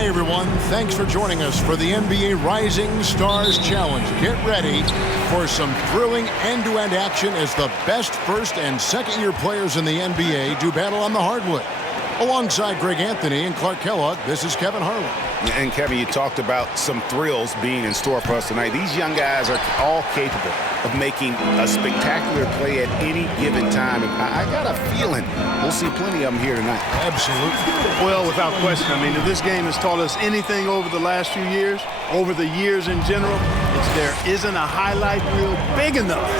Hi, everyone. Thanks for joining us for the NBA Rising Stars Challenge. Get ready for some thrilling end-to-end action as the best first- and second-year players in the NBA do battle on the hardwood. Alongside Greg Anthony and Clark Kellogg, this is Kevin Harlan. And, Kevin, you talked about some thrills being in store for us tonight. These young guys are all capable of making a spectacular play at any given time. And I got a feeling we'll see plenty of them here tonight. Absolutely. Well, without question. I mean, if this game has taught us anything over the last few years, over the years in general, it's there isn't a highlight reel big enough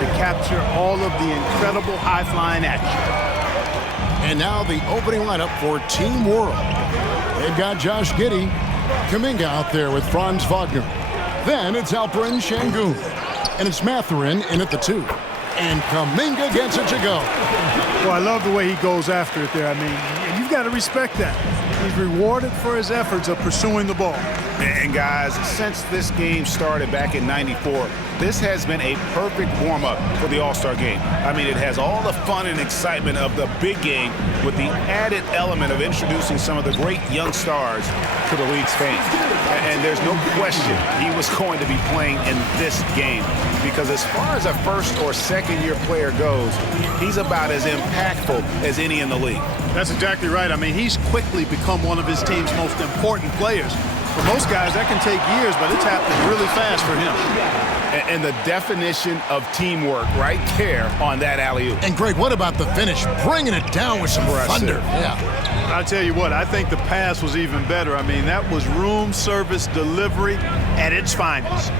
to capture all of the incredible high-flying action. And now the opening lineup for Team World. They've got Josh Giddey, Kuminga out there with Franz Wagner. Then it's Alperen Sengun. And it's Mathurin in at the 2. And Kuminga gets it to go. Well, I love the way he goes after it there. I mean, you've got to respect that. He's rewarded for his efforts of pursuing the ball. And, guys, since this game started back in '94, this has been a perfect warm-up for the All-Star game. I mean, it has all the fun and excitement of the big game with the added element of introducing some of the great young stars to the league's fame. And there's no question he was going to be playing in this game because as far as a first- or second-year player goes, he's about as impactful as any in the league. That's exactly right. I mean, he's quickly become one of his team's most important players. For most guys, that can take years, but it's happening really fast for him. And the definition of teamwork right there on that alley-oop. And, Greg, what about the finish? Bringing it down with some thunder. Yeah. I'll tell you what, I think the pass was even better. I mean, that was room service delivery at its finest.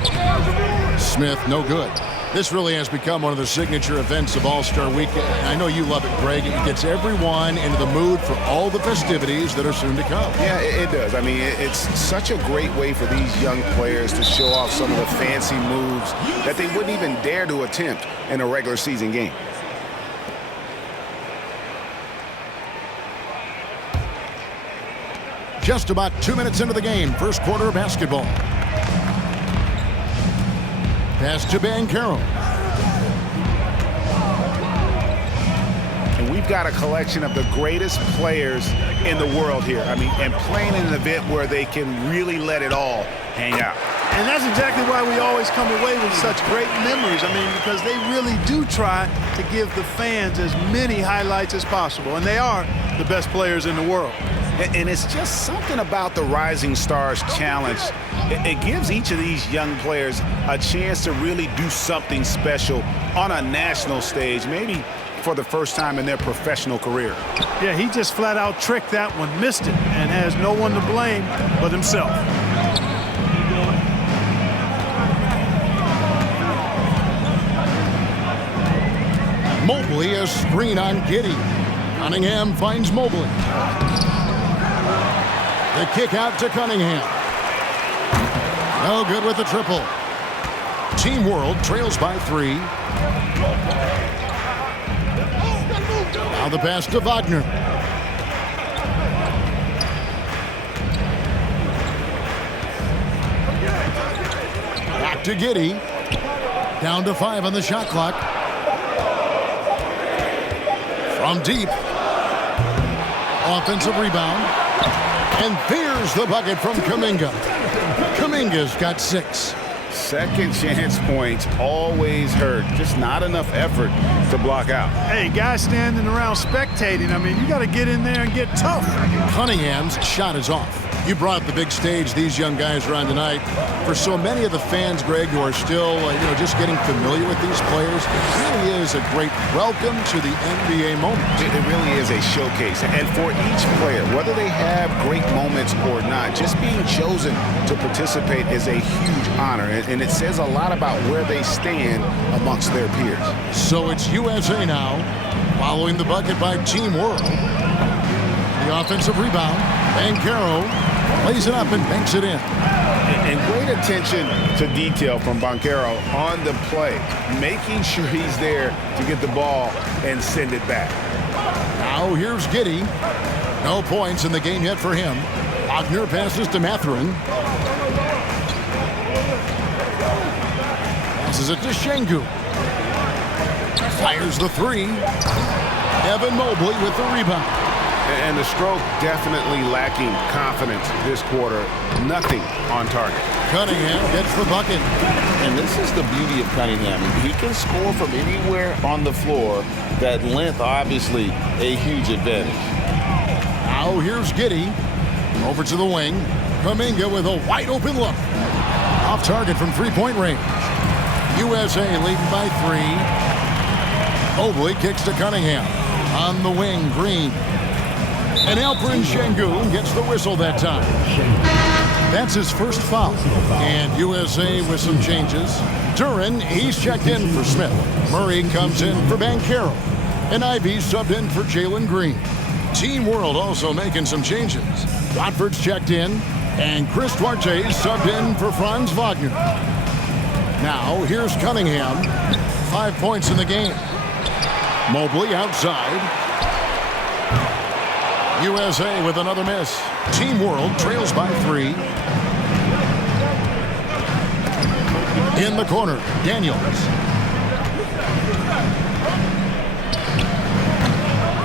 Smith, no good. This really has become one of the signature events of All-Star Weekend. I know you love it, Greg. It gets everyone into the mood for all the festivities that are soon to come. Yeah, it does. I mean, it's such a great way for these young players to show off some of the fancy moves that they wouldn't even dare to attempt in a regular season game. Just about 2 minutes into the game, first quarter of basketball. Pass to Banchero. And we've got a collection of the greatest players in the world here. I mean, and playing in an event where they can really let it all hang out. And that's exactly why we always come away with such great memories. I mean, because they really do try to give the fans as many highlights as possible. And they are the best players in the world. And it's just something about the Rising Stars Challenge. It gives each of these young players a chance to really do something special on a national stage, maybe for the first time in their professional career. Yeah, he just flat out tricked that one, missed it, and has no one to blame but himself. Mobley, a screen on Giddey. Cunningham finds Mobley. The kick out to Cunningham. No good with the triple. Team World trails by 3. Now the pass to Wagner. Back to Giddey. Down to 5 on the shot clock. From deep. Offensive rebound. And there's the bucket from Kuminga. Kuminga's got 6. Second chance points always hurt. Just not enough effort to block out. Hey, guys standing around spectating, I mean, you got to get in there and get tough. Cunningham's shot is off. You brought up the big stage these young guys are on tonight. For so many of the fans, Greg, who are still just getting familiar with these players, it really is a great welcome to the NBA moment. It really is a showcase. And for each player, whether they have great moments or not, just being chosen to participate is a huge honor. And it says a lot about where they stand amongst their peers. So it's USA now, following the bucket by Team World. The offensive rebound, Banchero plays it up and banks it in. And great attention to detail from Banchero on the play, making sure he's there to get the ball and send it back. Now here's Giddey. No points in the game yet for him. Wagner passes to Mathurin. Passes it to Sengun. Fires the 3. Evan Mobley with the rebound. And the stroke definitely lacking confidence this quarter. Nothing on target. Cunningham gets the bucket. And this is the beauty of Cunningham. He can score from anywhere on the floor. That length, obviously, a huge advantage. Now here's Giddey. Over to the wing. Kuminga with a wide open look. Off target from three-point range. USA leading by 3. Mobley kicks to Cunningham. On the wing, Green. And Alperen Sengun gets the whistle that time. That's his first foul. And USA with some changes. Duren, he's checked in for Smith. Murray comes in for Banchero. And Ivey subbed in for Jalen Green. Team World also making some changes. Watford's checked in. And Chris Duarte subbed in for Franz Wagner. Now, here's Cunningham. 5 points in the game. Mobley outside. USA with another miss. Team World trails by 3. In the corner, Daniels.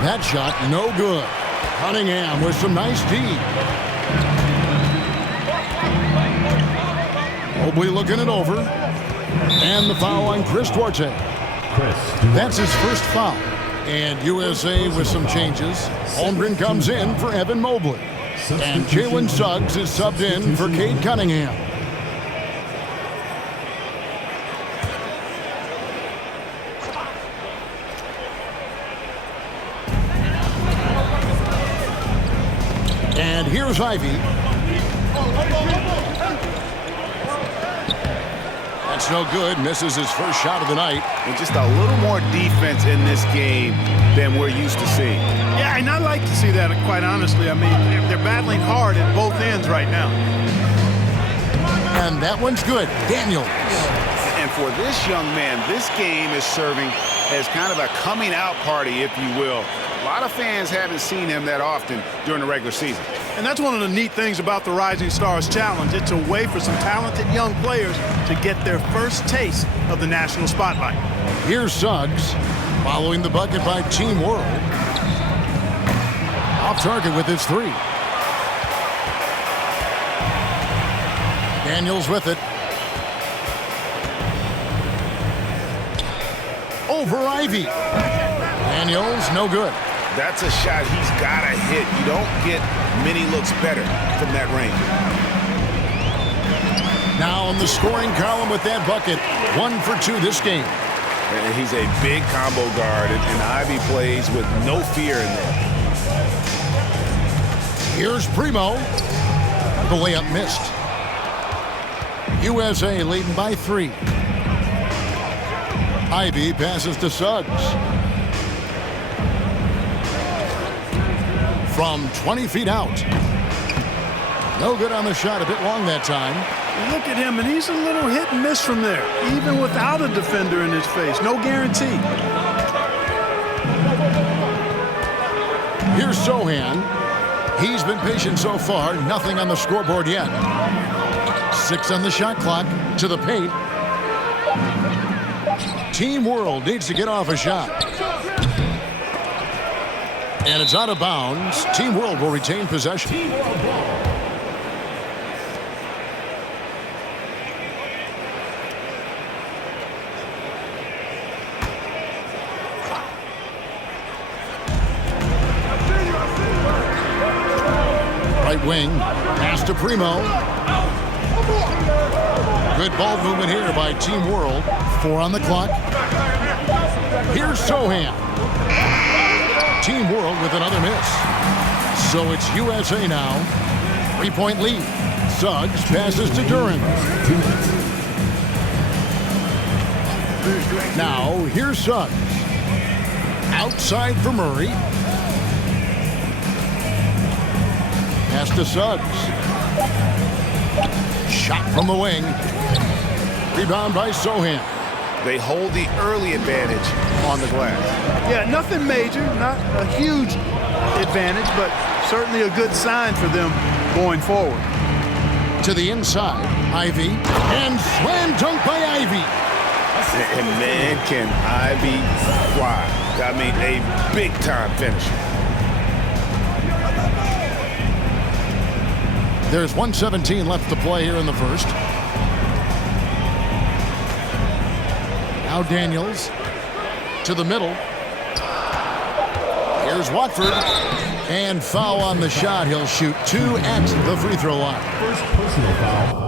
That shot no good. Cunningham with some nice D. Mobley looking it over. And the foul on Chris Duarte. That's his first foul. And USA with some changes. Holmgren comes in for Evan Mobley. And Jalen Suggs is subbed in for Cade Cunningham. And here's Ivey. That's no good. Misses his first shot of the night. And just a little more defense in this game than we're used to seeing. Yeah, and I like to see that, quite honestly. I mean, they're battling hard at both ends right now. And that one's good. Daniels. And for this young man, this game is serving as kind of a coming out party, if you will. A lot of fans haven't seen him that often during the regular season. And that's one of the neat things about the Rising Stars Challenge. It's a way for some talented young players to get their first taste of the national spotlight. Here's Suggs, following the bucket by Team World. Off target with his 3. Daniels with it. Over Ivey. Daniels, no good. That's a shot he's got to hit. You don't get many looks better from that range. Now on the scoring column with that bucket. 1 for 2 this game. And he's a big combo guard, and Ivey plays with no fear in there. Here's Primo. The layup missed. USA leading by 3. Ivey passes to Suggs. From 20 feet out. No good on the shot, a bit long that time. Look at him, and he's a little hit and miss from there, even without a defender in his face. No guarantee. Here's Sohan. He's been patient so far, nothing on the scoreboard yet. 6 on the shot clock, to the paint. Team World needs to get off a shot. And it's out of bounds. Team World will retain possession. Right wing, pass to Primo. Good ball movement here by Team World. 4 on the clock. Here's Sohan. Team World with another miss. So it's USA now. 3-point lead. Suggs passes to Duren. Now here's Suggs. Outside for Murray. Pass to Suggs. Shot from the wing. Rebound by Sohan. They hold the early advantage on the glass. Yeah, nothing major, not a huge advantage, but certainly a good sign for them going forward. To the inside, Ivey, and slam dunk by Ivey. And man, can Ivey fly. I mean, a big-time finisher. There's 1:17 left to play here in the first. Now Daniels to the middle. Here's Watford. And foul on the shot. He'll shoot 2 at the free throw line. First personal foul.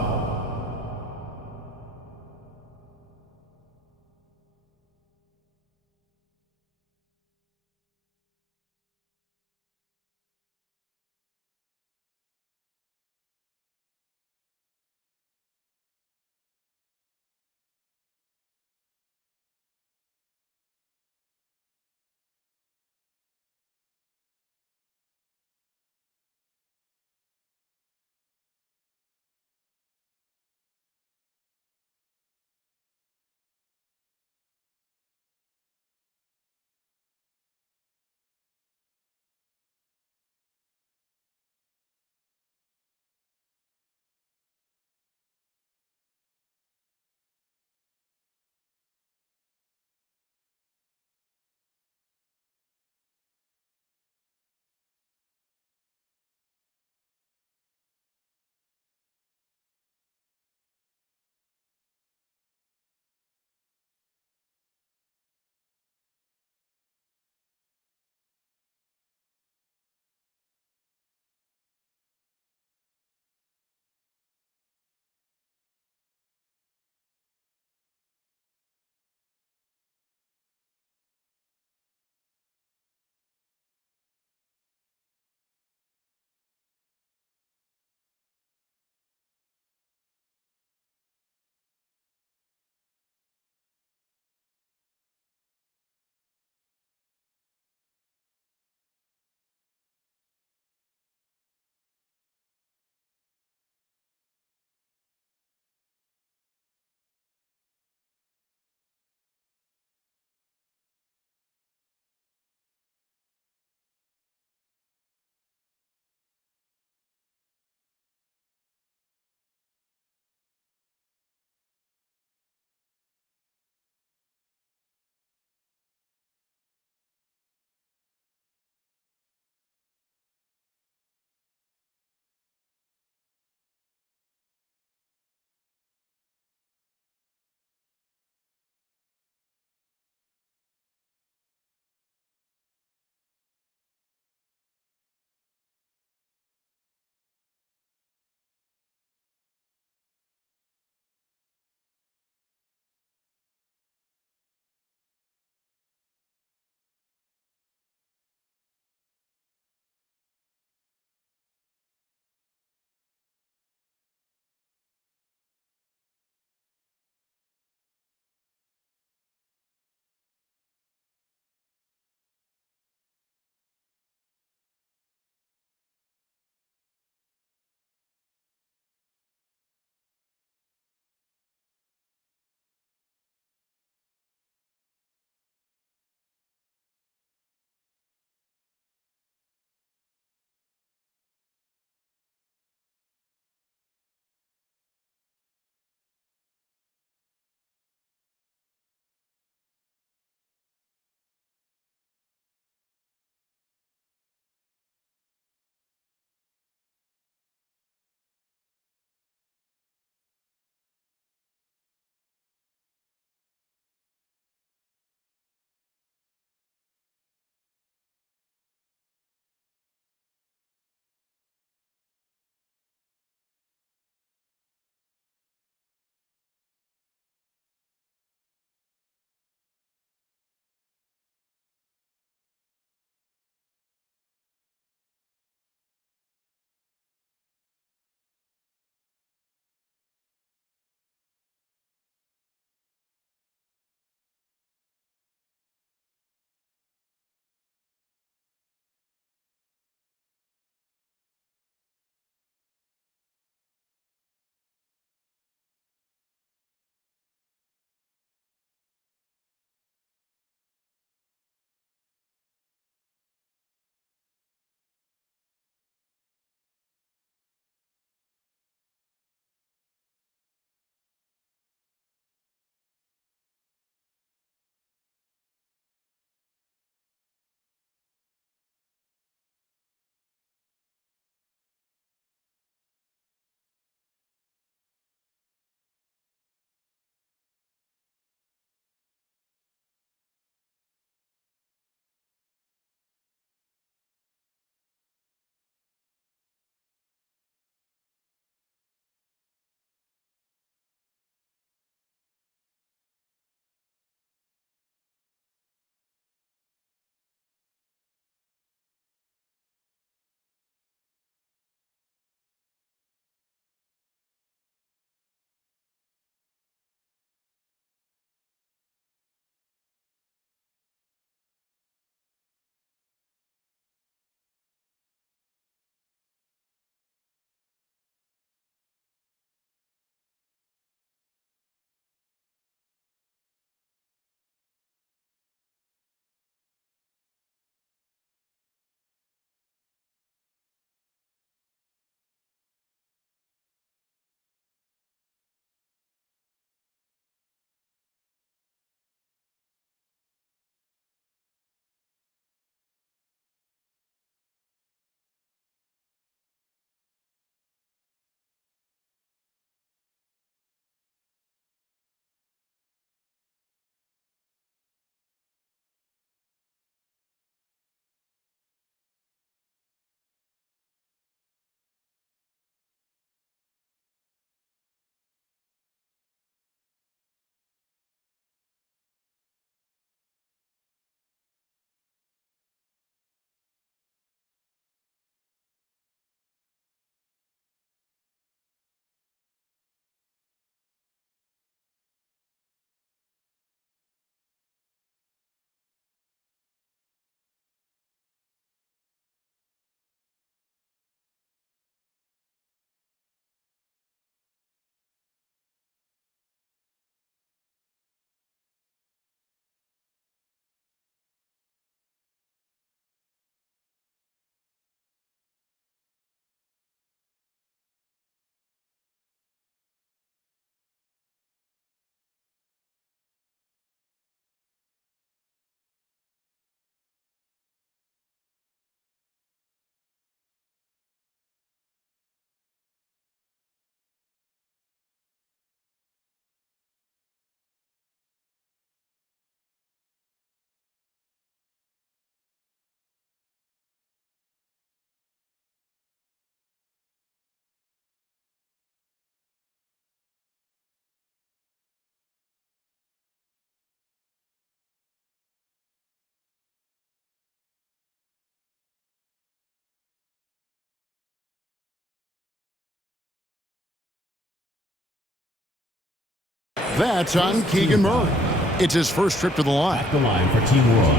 That's on Keegan Murray. It's his first trip to the line. At the line for Team World,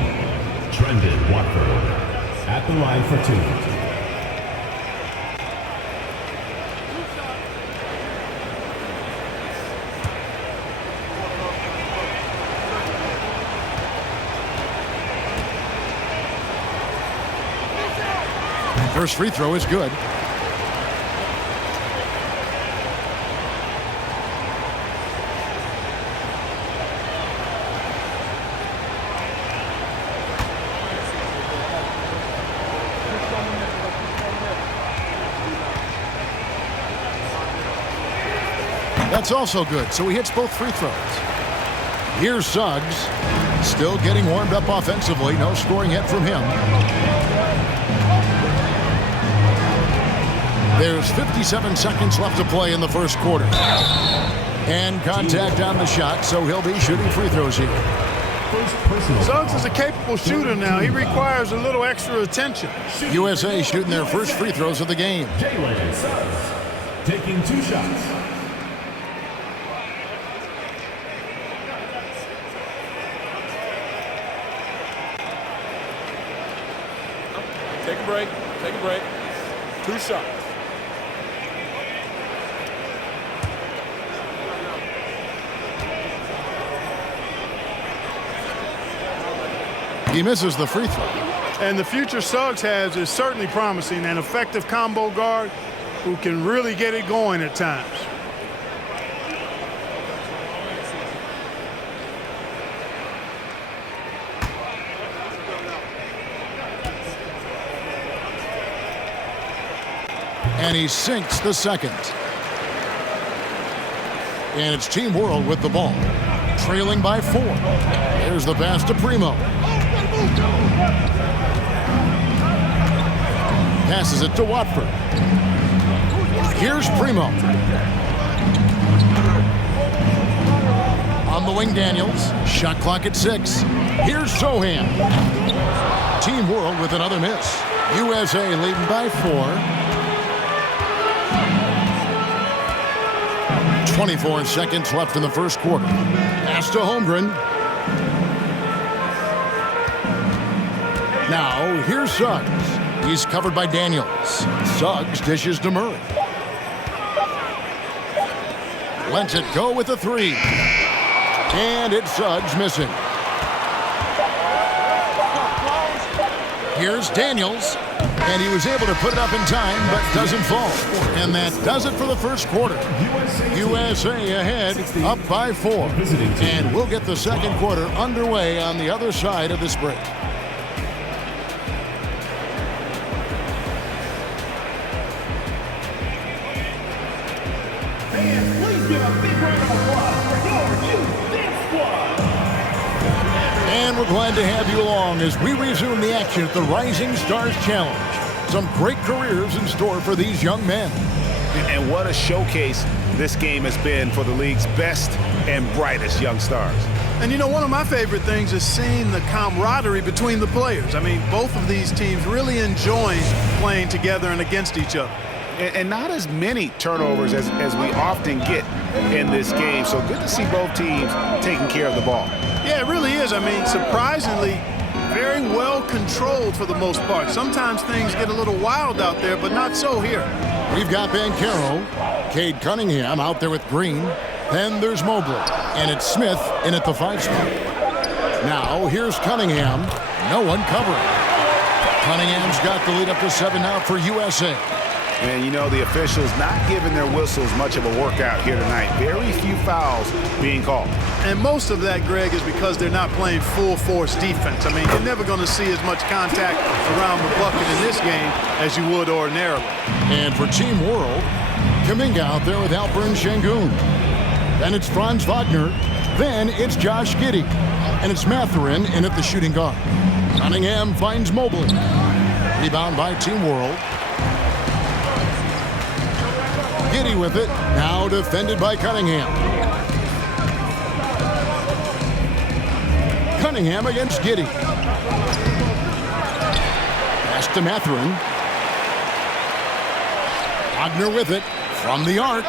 Trendon Watford. At the line for 2. First free throw is good. That's also good, so he hits both free throws. Here's Suggs, still getting warmed up offensively. No scoring yet from him. There's 57 seconds left to play in the first quarter. And contact on the shot, so he'll be shooting free throws here. Suggs is a capable shooter now. He requires a little extra attention. USA shooting their first free throws of the game. Jalen Suggs taking 2 shots. Take a break. Take a break. 2 shots. He misses the free throw. And the future Suggs has is certainly promising. An effective combo guard who can really get it going at times. And he sinks the second. And it's Team World with the ball, trailing by 4. There's the pass to Primo. Passes it to Watford. Here's Primo. On the wing, Daniels. Shot clock at 6. Here's Sohan. Team World with another miss. USA leading by 4. 24 seconds left in the first quarter. Pass to Holmgren. Now, here's Suggs. He's covered by Daniels. Suggs dishes to Murray. Lets it go with a 3. And it's Suggs missing. Here's Daniels. And he was able to put it up in time, but doesn't fall. And that does it for the first quarter. USA ahead, up by 4. And we'll get the second quarter underway on the other side of this break. Fans, please give a big round of applause for your youth dance squad. And we're glad to have you along as we resume the action at the Rising Stars Challenge. Some great careers in store for these young men. And what a showcase this game has been for the league's best and brightest young stars. And you know, one of my favorite things is seeing the camaraderie between the players. I mean, both of these teams really enjoying playing together and against each other. And not as many turnovers as we often get in this game. So good to see both teams taking care of the ball. Yeah, it really is. I mean, surprisingly, very well controlled for the most part. Sometimes things get a little wild out there, but not so here. We've got Banchero, Cade Cunningham out there with Green. Then there's Mobley, and it's Smith in at the 5 spot. Now here's Cunningham. No one covering. Cunningham's got the lead up to 7 now for USA. And you know, the officials not giving their whistles much of a workout here tonight. Very few fouls being called. And most of that, Greg, is because they're not playing full force defense. I mean, you're never going to see as much contact around the bucket in this game as you would ordinarily. And for Team World, Kuminga out there with Alperen Sengun. Then it's Franz Wagner. Then it's Josh Giddey. And it's Mathurin in at the shooting guard. Cunningham finds Mobley. Rebound by Team World. Giddey with it. Now defended by Cunningham. Cunningham against Giddey. Pass to Mathurin. Wagner with it from the arc.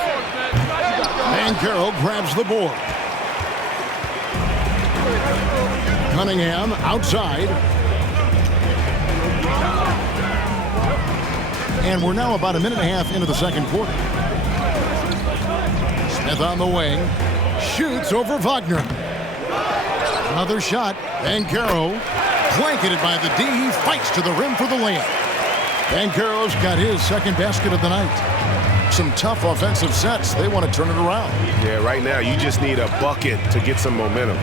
Banchero grabs the board. Cunningham outside. And we're now about a minute and a half into the second quarter. Smith on the wing. Shoots over Wagner. Another shot. Banchero blanketed by the D. He fights to the rim for the layup. Banchero's got his second basket of the night. Some tough offensive sets. They want to turn it around. Yeah, right now you just need a bucket to get some momentum.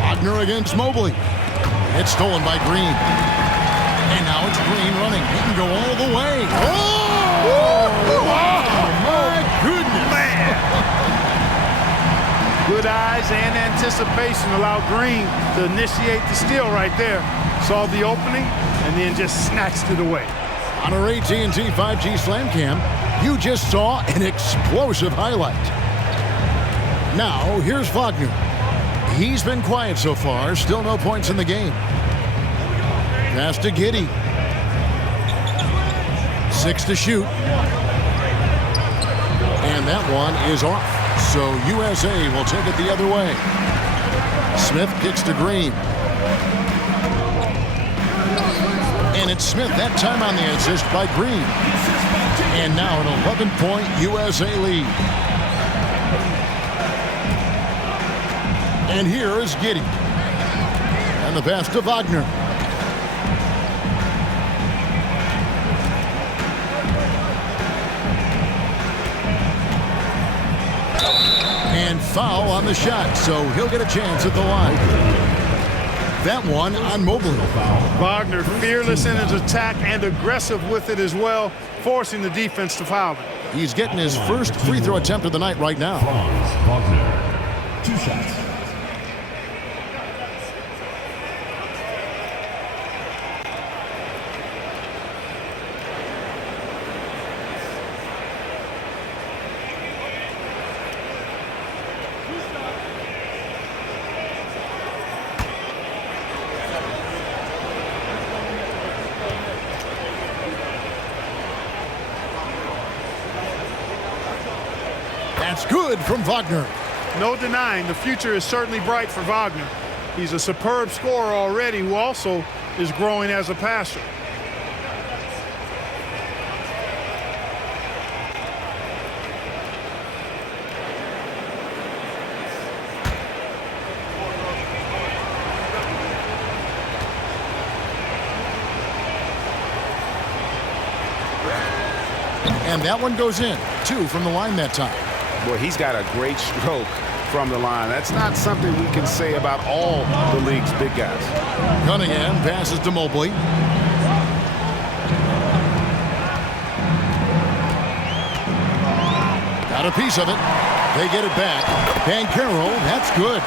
Wagner against Mobley. It's stolen by Green. And now it's Green running. He can go all the way. Oh, my goodness. Man. Good eyes and anticipation allowed Green to initiate the steal right there. Saw the opening and then just snatched it away. On our AT&T 5G Slam Cam, you just saw an explosive highlight. Now, here's Wagner. He's been quiet so far. Still no points in the game. Pass to Giddey. 6 to shoot. And that one is off. So USA will take it the other way. Smith kicks to Green. And it's Smith that time on the assist by Green. And now an 11-point USA lead. And here is Giddey. And the pass to Wagner. And foul on the shot, so he'll get a chance at the line. That one on Mobley. Wagner fearless in his attack and aggressive with it as well, forcing the defense to foul him. He's getting his first free throw attempt of the night right now. Franz Wagner. 2 shots. That's good from Wagner. No denying the future is certainly bright for Wagner. He's a superb scorer already who also is growing as a passer. And that one goes in. 2 from the line that time. Boy, he's got a great stroke from the line. That's not something we can say about all the league's big guys. Cunningham passes to Mobley. Got a piece of it. They get it back. Banchero, that's good.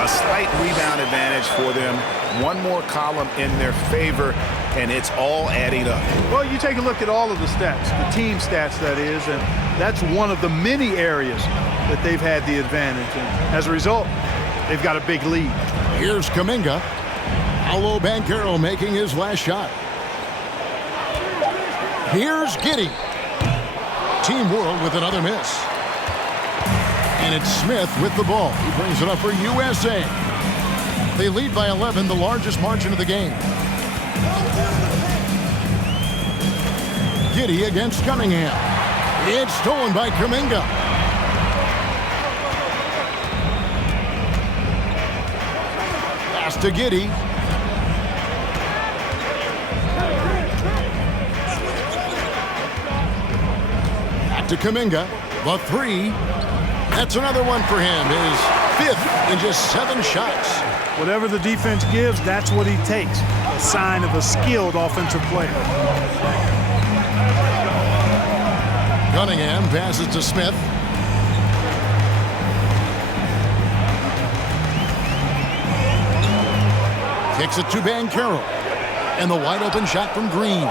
A slight rebound advantage for them. One more column in their favor, and it's all adding up. Well, you take a look at all of the stats, the team stats that is, and that's one of the many areas that they've had the advantage. And as a result, they've got a big lead. Here's Kuminga. Paolo Banchero making his last shot. Here's Giddey. Team World with another miss. And it's Smith with the ball. He brings it up for USA. They lead by 11, the largest margin of the game. Giddey against Cunningham. It's stolen by Kuminga. Pass to Giddey. Back to Kuminga. The 3. That's another one for him. His 5th in just 7 shots. Whatever the defense gives, that's what he takes. A sign of a skilled offensive player. Cunningham passes to Smith. Kicks it to Banchero. And the wide open shot from Green.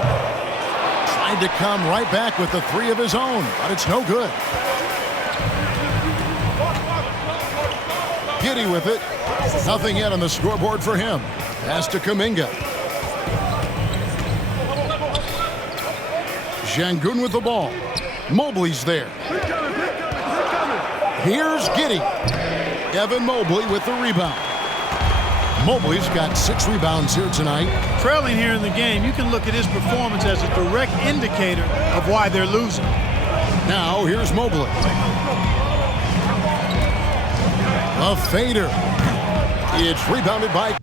Tried to come right back with the 3 of his own, but it's no good. Giddey with it. Nothing yet on the scoreboard for him. Pass to Kuminga. Şengün with the ball. Mobley's there. Here's Giddey. Evan Mobley with the rebound. Mobley's got 6 rebounds here tonight. Trailing here in the game, you can look at his performance as a direct indicator of why they're losing. Now here's Mobley. A fader. It's rebounded by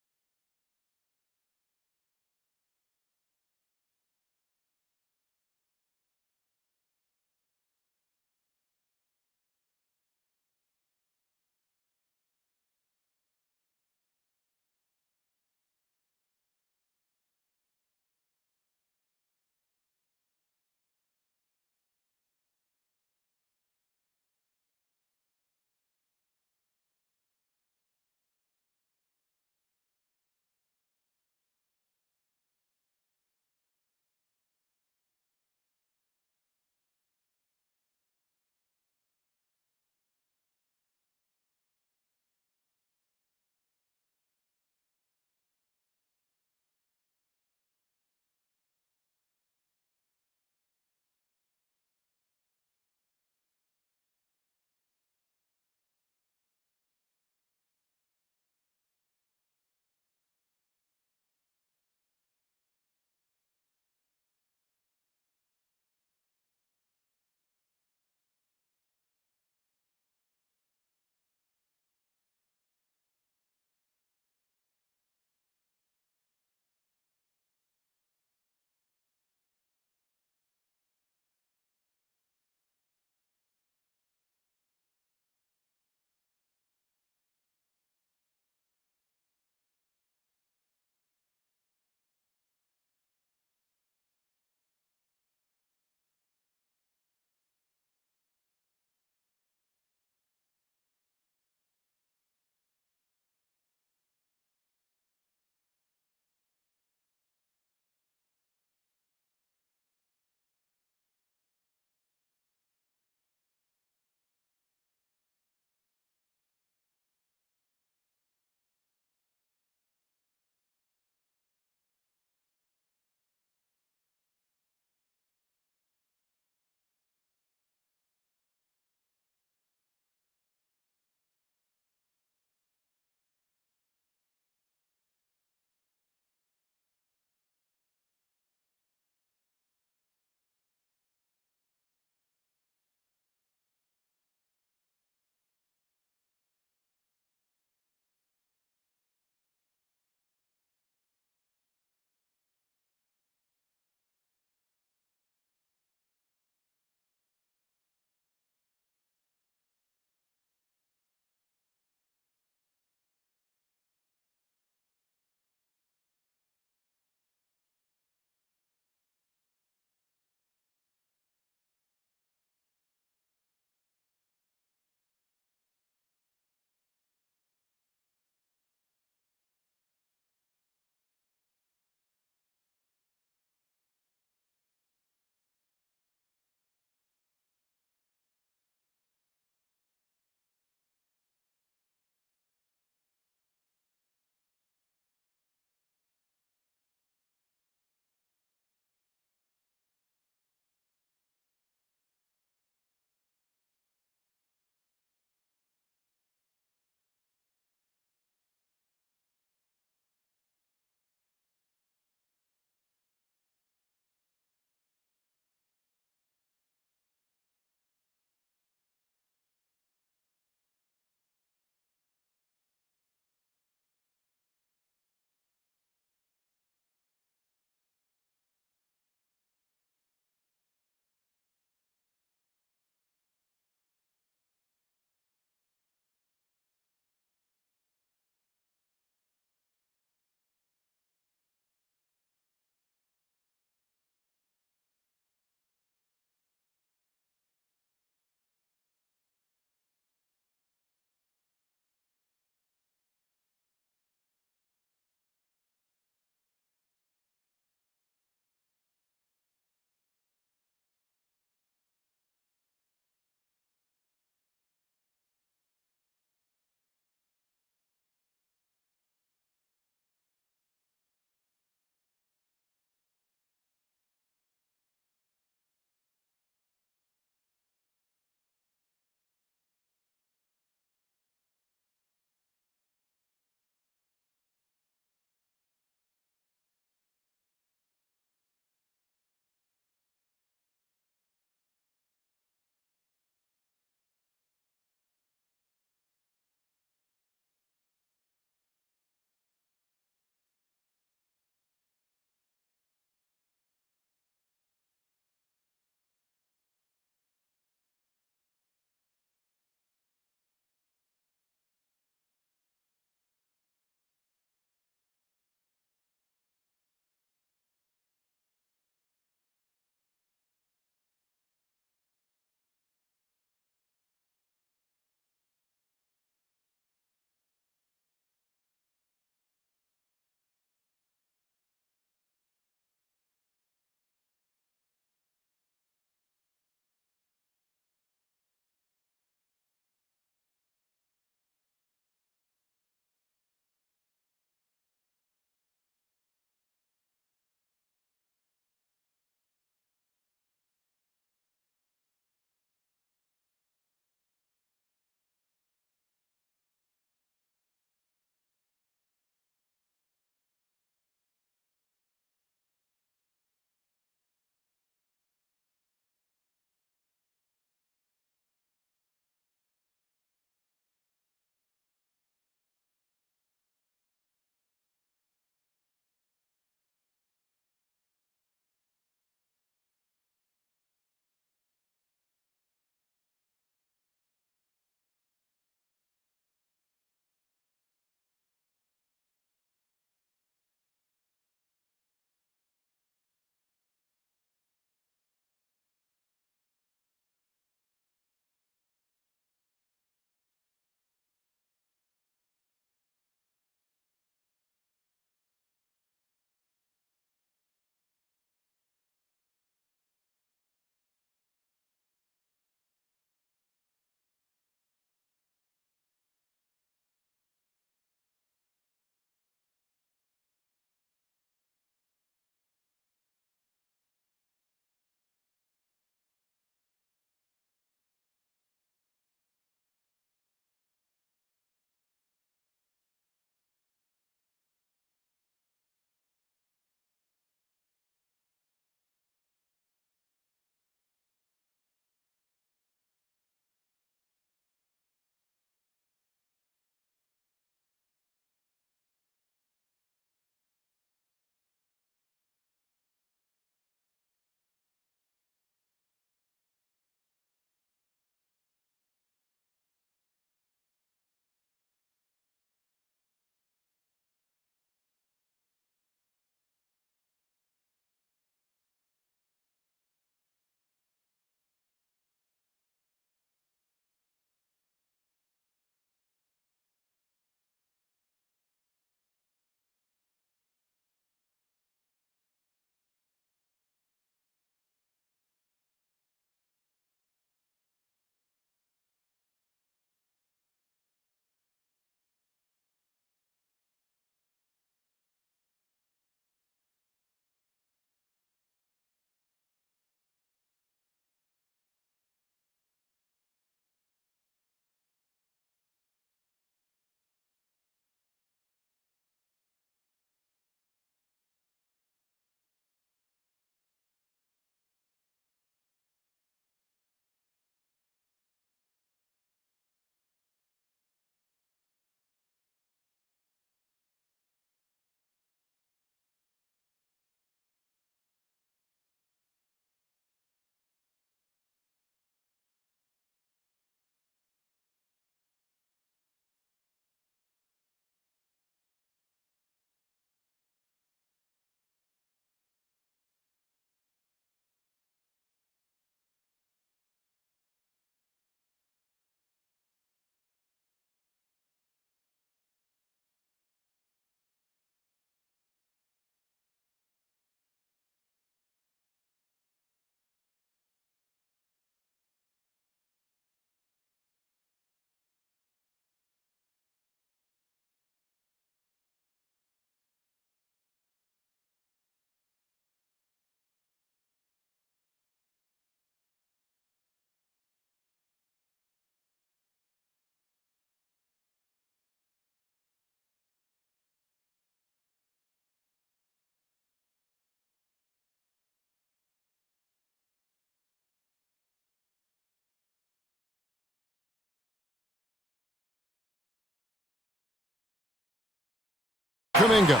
Kuminga.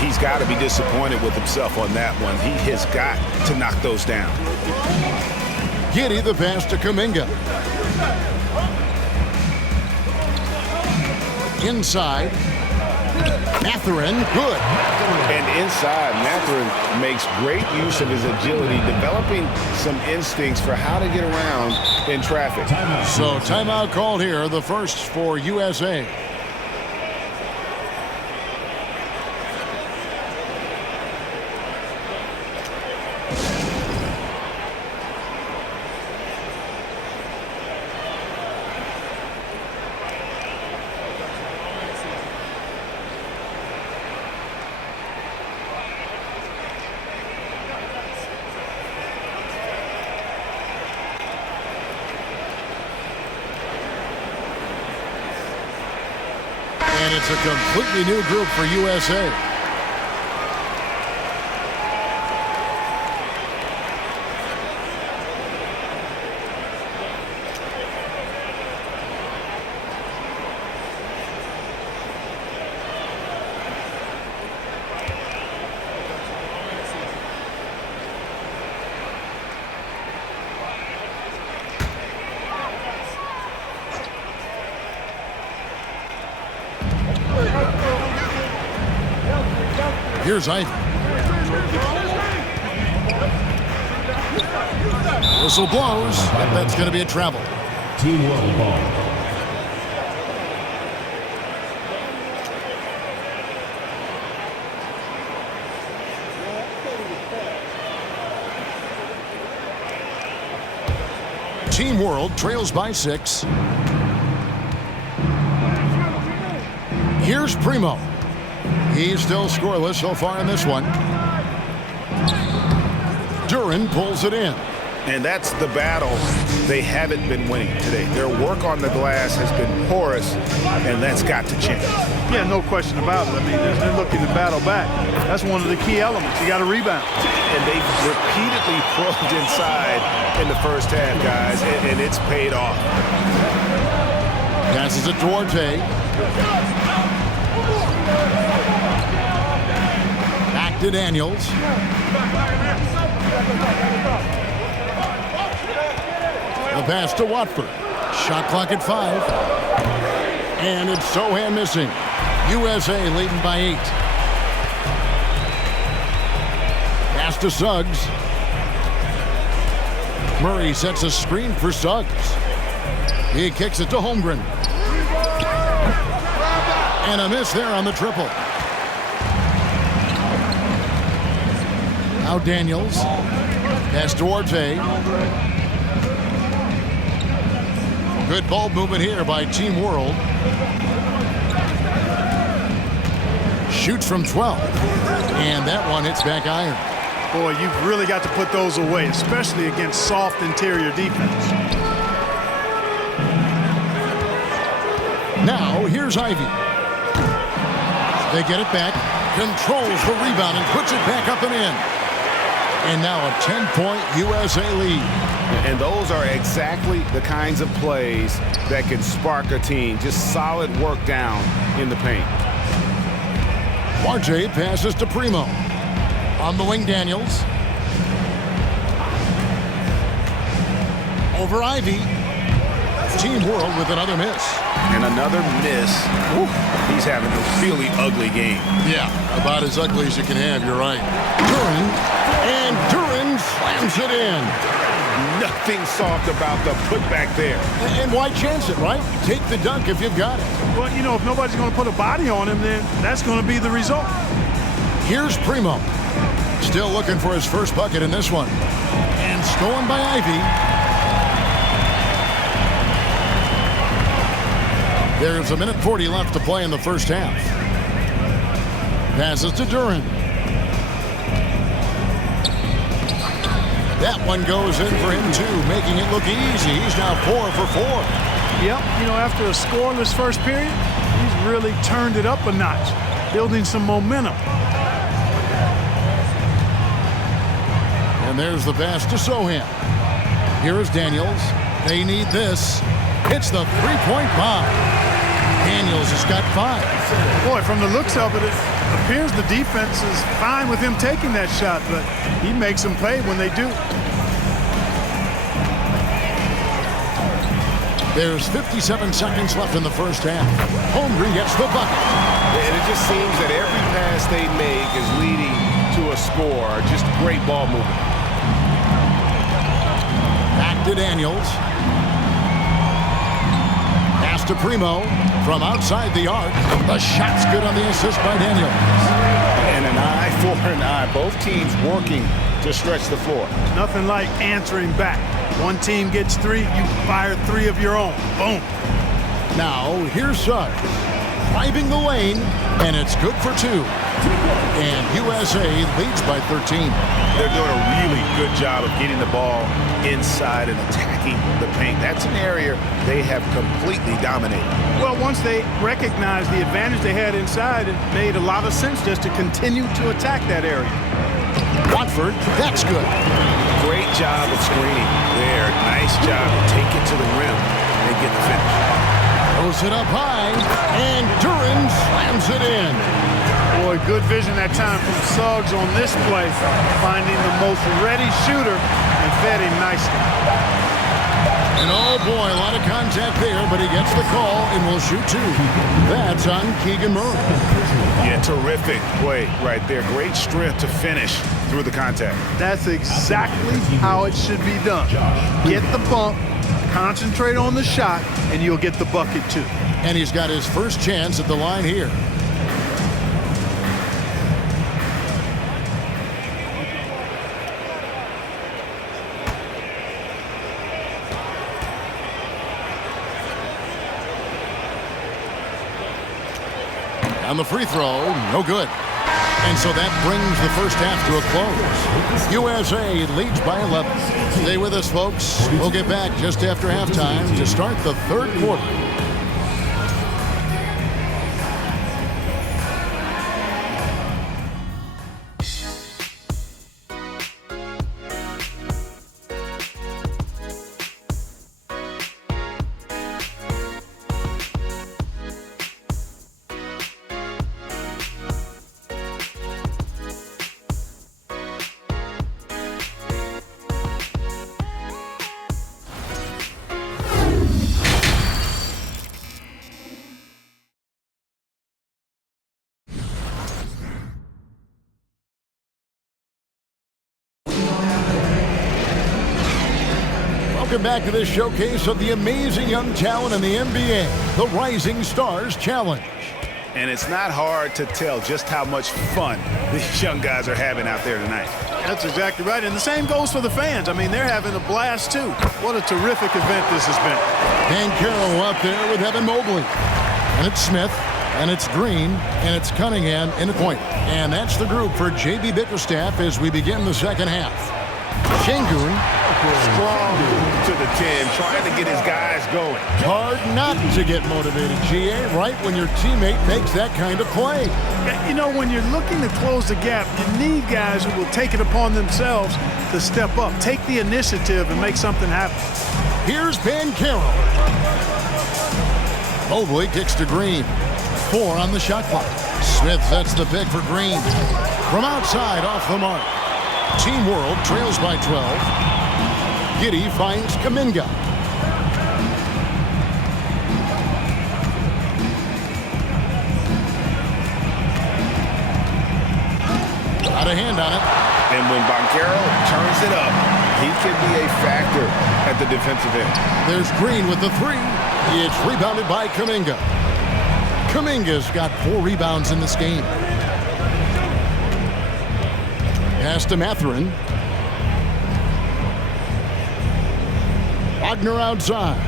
He's got to be disappointed with himself on that one. He has got to knock those down. Giddey the pass to Kuminga. Inside. Mathurin, good. And inside, Mathurin makes great use of his agility, developing some instincts for how to get around in traffic. So timeout called here, the first for USA. And it's a completely new group for USA. Here's Ivey. Whistle blows, and that's going to be a travel. Team World ball. Team World trails by 6. Here's Primo. He's still scoreless so far in this one. Duren pulls it in. And that's the battle they haven't been winning today. Their work on the glass has been porous, and that's got to change. Yeah, no question about it. I mean, they're looking to battle back. That's one of the key elements. You got to rebound. And they've repeatedly probed inside in the first half, guys, and it's paid off. Passes it to Duarte. Back to Daniels. The pass to Watford. Shot clock at 5. And it's Sochan missing. USA leading by 8. Pass to Suggs. Murray sets a screen for Suggs. He kicks it to Holmgren. And a miss there on the triple. Now Daniels. Pass to Duarte. Good ball movement here by Team World. Shoots from 12. And that one hits back iron. Boy, you've really got to put those away, especially against soft interior defense. Now, here's Ivey. They get it back, controls the rebound, and puts it back up and in. And now a 10-point USA lead. And those are exactly the kinds of plays that can spark a team. Just solid work down in the paint. RJ passes to Primo. On the wing, Daniels. Over Ivey. Team World with another miss. And another miss. Whew. He's having a really ugly game. Yeah, about as ugly as you can have, you're right. Duren, and Duren slams it in. Nothing soft about the putback there. And why chance it, right? Take the dunk if you've got it. Well, you know, if nobody's going to put a body on him, then that's going to be the result. Here's Primo. Still looking for his first bucket in this one. And stolen by Ivey. There's a minute 40 left to play in the first half. Passes to Duren. That one goes in for him too, making it look easy. He's now 4 for 4. Yep, you know, after a scoreless first period, he's really turned it up a notch, building some momentum. And there's the pass to Sochan. Here is Daniels. They need this. It's the three-point bomb. Daniels has got 5. Boy, from the looks of it, it appears the defense is fine with him taking that shot, but he makes them pay when they do. There's 57 seconds left in the first half. Holmgren gets the bucket. And it just seems that every pass they make is leading to a score. Just great ball movement. Back to Daniels. Pass to Primo from outside the arc. The shot's good on the assist by Daniels. And an eye for an eye. Both teams working to stretch the floor. Nothing like answering back. One team gets 3, you fire 3 of your own. Boom. Now, here's Suggs. Driving the lane, and it's good for 2. And USA leads by 13. They're doing a really good job of getting the ball inside and attacking the paint. That's an area they have completely dominated. Well, once they recognized the advantage they had inside, it made a lot of sense just to continue to attack that area. Watford, that's good. Great job of screening there. Nice job to take it to the rim and get the finish. Throws it up high, and Duren slams it in. Boy, good vision that time from Suggs on this play, finding the most ready shooter and fed him nicely. And oh boy, a lot of contact there, but he gets the call and will shoot 2. That's on Keegan Murray. Yeah, terrific play right there. Great strength to finish through the contact. That's exactly how it should be done. Get the bump, concentrate on the shot, and you'll get the bucket too. And he's got his first chance at the line here. On the free throw, no good. And so that brings the first half to a close. USA leads by 11. Stay with us, folks. We'll get back just after halftime to start the third quarter. Welcome back to this showcase of the amazing young talent in the NBA, the Rising Stars Challenge. And it's not hard to tell just how much fun these young guys are having out there tonight. That's exactly right. And the same goes for the fans. I mean, they're having a blast, too. What a terrific event this has been. Banchero up there with Evan Mobley. And it's Smith, and it's Green, and it's Cunningham in the point. And that's the group for J.B. Bickerstaff as we begin the second half. Şengün. Strong to the 10, trying to get his guys going. Hard not to get motivated, GA, right when your teammate makes that kind of play. You know, when you're looking to close the gap, you need guys who will take it upon themselves to step up, take the initiative, and make something happen. Here's Banchero. Mobley kicks to Green. 4 on the shot clock. Smith sets the pick for Green. From outside, off the mark. Team World trails by 12. Giddey finds Kuminga. Got a hand on it. And when Banchero turns it up, he can be a factor at the defensive end. There's Green with the 3. It's rebounded by Kuminga. Kuminga's got 4 rebounds in this game. Pass to Mathurin. Wagner outside.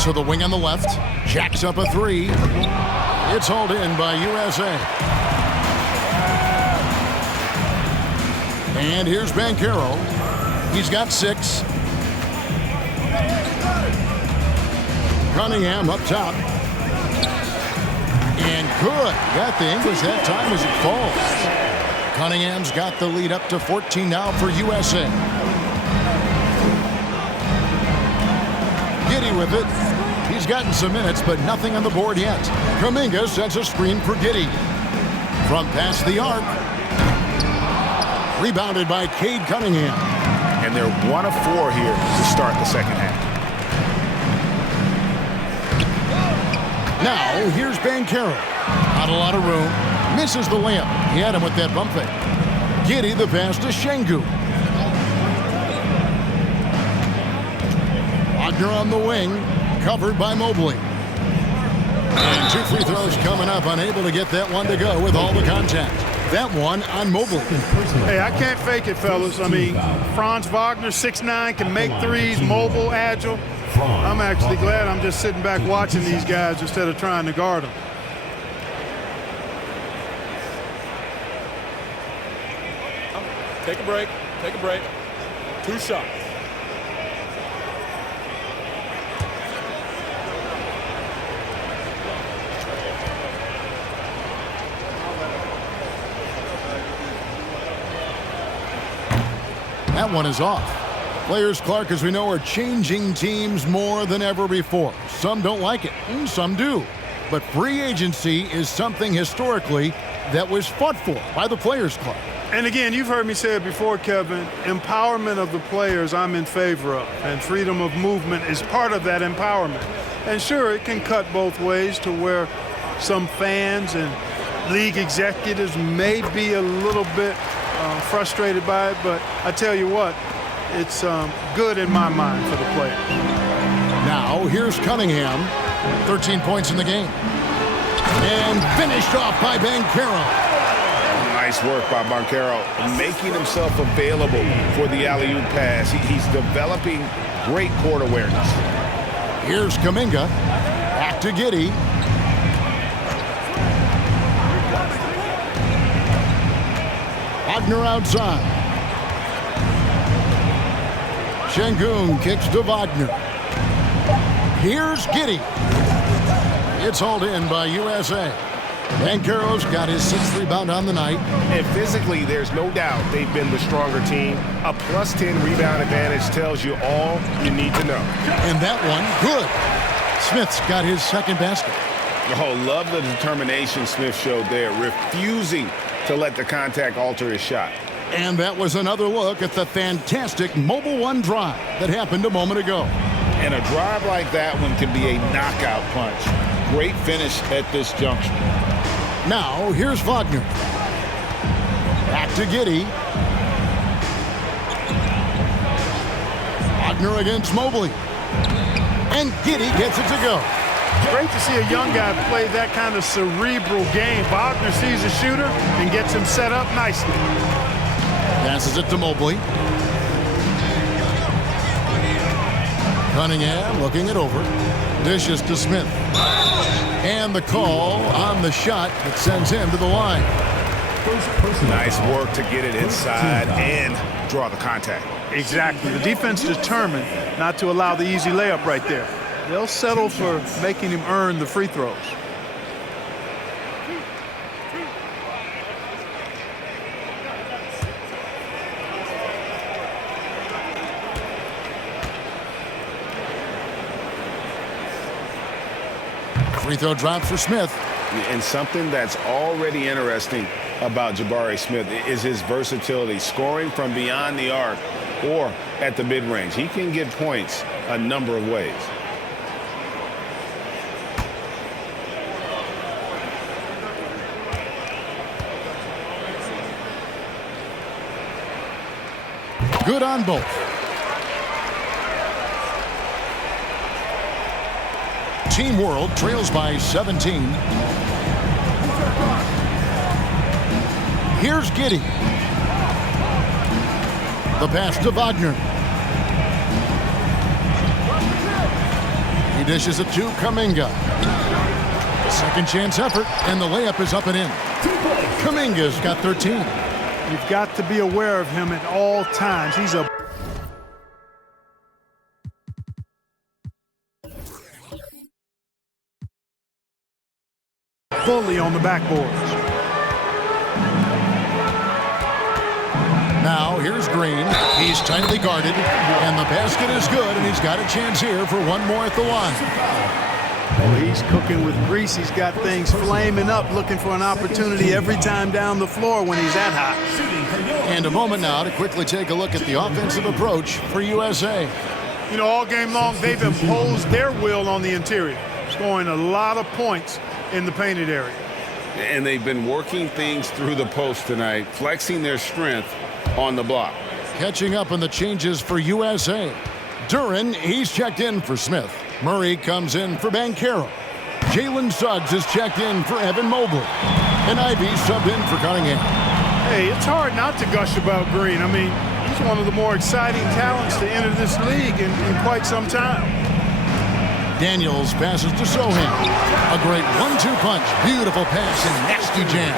To the wing on the left. Jacks up a 3. It's hauled in by USA. And here's Banchero. He's got 6. Cunningham up top. And good. Got the English that time as it falls. Cunningham's got the lead up to 14 now for USA. Giddey with it. He's gotten some minutes, but nothing on the board yet. Kuminga sets a screen for Giddey. From past the arc. Rebounded by Cade Cunningham. And they're 1 of 4 here to start the second half. Now, here's Banchero. Not a lot of room. Misses the layup. He had him with that bump fake. Giddey the pass to Şengün. Wagner on the wing. Covered by Mobley. And 2 free throws coming up. Unable to get that one to go with all the contact. That one on Mobley. Hey, I can't fake it, fellas. I mean, Franz Wagner, 6'9", can make threes, mobile, agile. I'm actually glad I'm just sitting back watching these guys instead of trying to guard them. Take a break. Take a break. 2 shots. That one is off. Players, Clark, as we know, are changing teams more than ever before. Some don't like it, and some do. But free agency is something historically that was fought for by the Players Club. And again, you've heard me say it before, Kevin, empowerment of the players I'm in favor of, and freedom of movement is part of that empowerment. And sure, it can cut both ways to where some fans and league executives may be a little bit frustrated by it, but I tell you what, it's good in my mind for the players. Now, here's Cunningham. 13 points in the game. And finished off by Banchero. Nice work by Banchero, making himself available for the alley-oop pass. He's developing great court awareness. Here's Kuminga. Back to Giddey. Wagner outside. Şengün kicks to Wagner. Here's Giddey. It's hauled in by USA. Banchero's got his 6th rebound on the night. And physically, there's no doubt they've been the stronger team. A +10 rebound advantage tells you all you need to know. And that one, good. Smith's got his 2nd basket. Oh, love the determination Smith showed there, refusing to let the contact alter his shot. And that was another look at the fantastic Mobile One drive that happened a moment ago. And a drive like that one can be a knockout punch. Great finish at this junction. Now, here's Wagner. Back to Giddey. Wagner against Mobley. And Giddey gets it to go. Great to see a young guy play that kind of cerebral game. Wagner sees a shooter and gets him set up nicely. Passes it to Mobley. Cunningham looking it over. Dishes to Smith. And the call on the shot that sends him to the line. Nice work to get it inside and draw the contact. Exactly. The defense determined not to allow the easy layup right there. They'll settle for making him earn the free throws. Free throw drop for Smith. And something that's already interesting about Jabari Smith is his versatility, scoring from beyond the arc or at the mid-range. He can get points a number of ways. Good on both. Team World trails by 17. Here's Giddey. The pass to Wagner. He dishes it to Kuminga. Second chance effort, and the layup is up and in. Kuminga's got 13. You've got to be aware of him at all times. He's a bully on the backboards. Now here's Green. He's tightly guarded, and the basket is good, and he's got a chance here for one more at the line. Well, he's cooking with grease. He's got things flaming up, looking for an opportunity every time down the floor when he's that hot. And a moment now to quickly take a look at the offensive approach for USA. You know, all game long, they've imposed their will on the interior, scoring a lot of points in the painted area. And they've been working things through the post tonight, flexing their strength on the block. Catching up on the changes for USA. Duren, he's checked in for Smith. Murray comes in for Banchero. Jalen Suggs is checked in for Evan Mobley. And Ivey subbed in for Cunningham. Hey, it's hard not to gush about Green. I mean, he's one of the more exciting talents to enter this league in quite some time. Daniels passes to Sohan. A great 1-2 punch. Beautiful pass and nasty jam.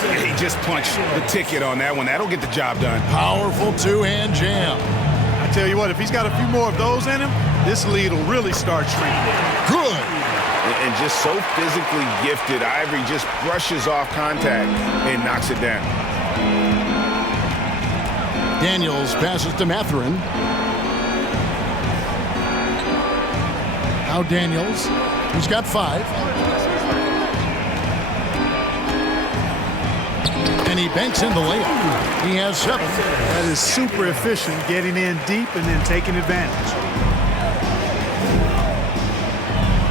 He just punched the ticket on that one. That'll get the job done. Powerful two-hand jam. I tell you what, if he's got a few more of those in him, this lead will really start shrinking. Good. And just so physically gifted, Ivory just brushes off contact and knocks it down. Daniels passes to Mathurin. Now Daniels. He's got 5. And he banks in the layup. He has 7. That is super efficient, getting in deep and then taking advantage.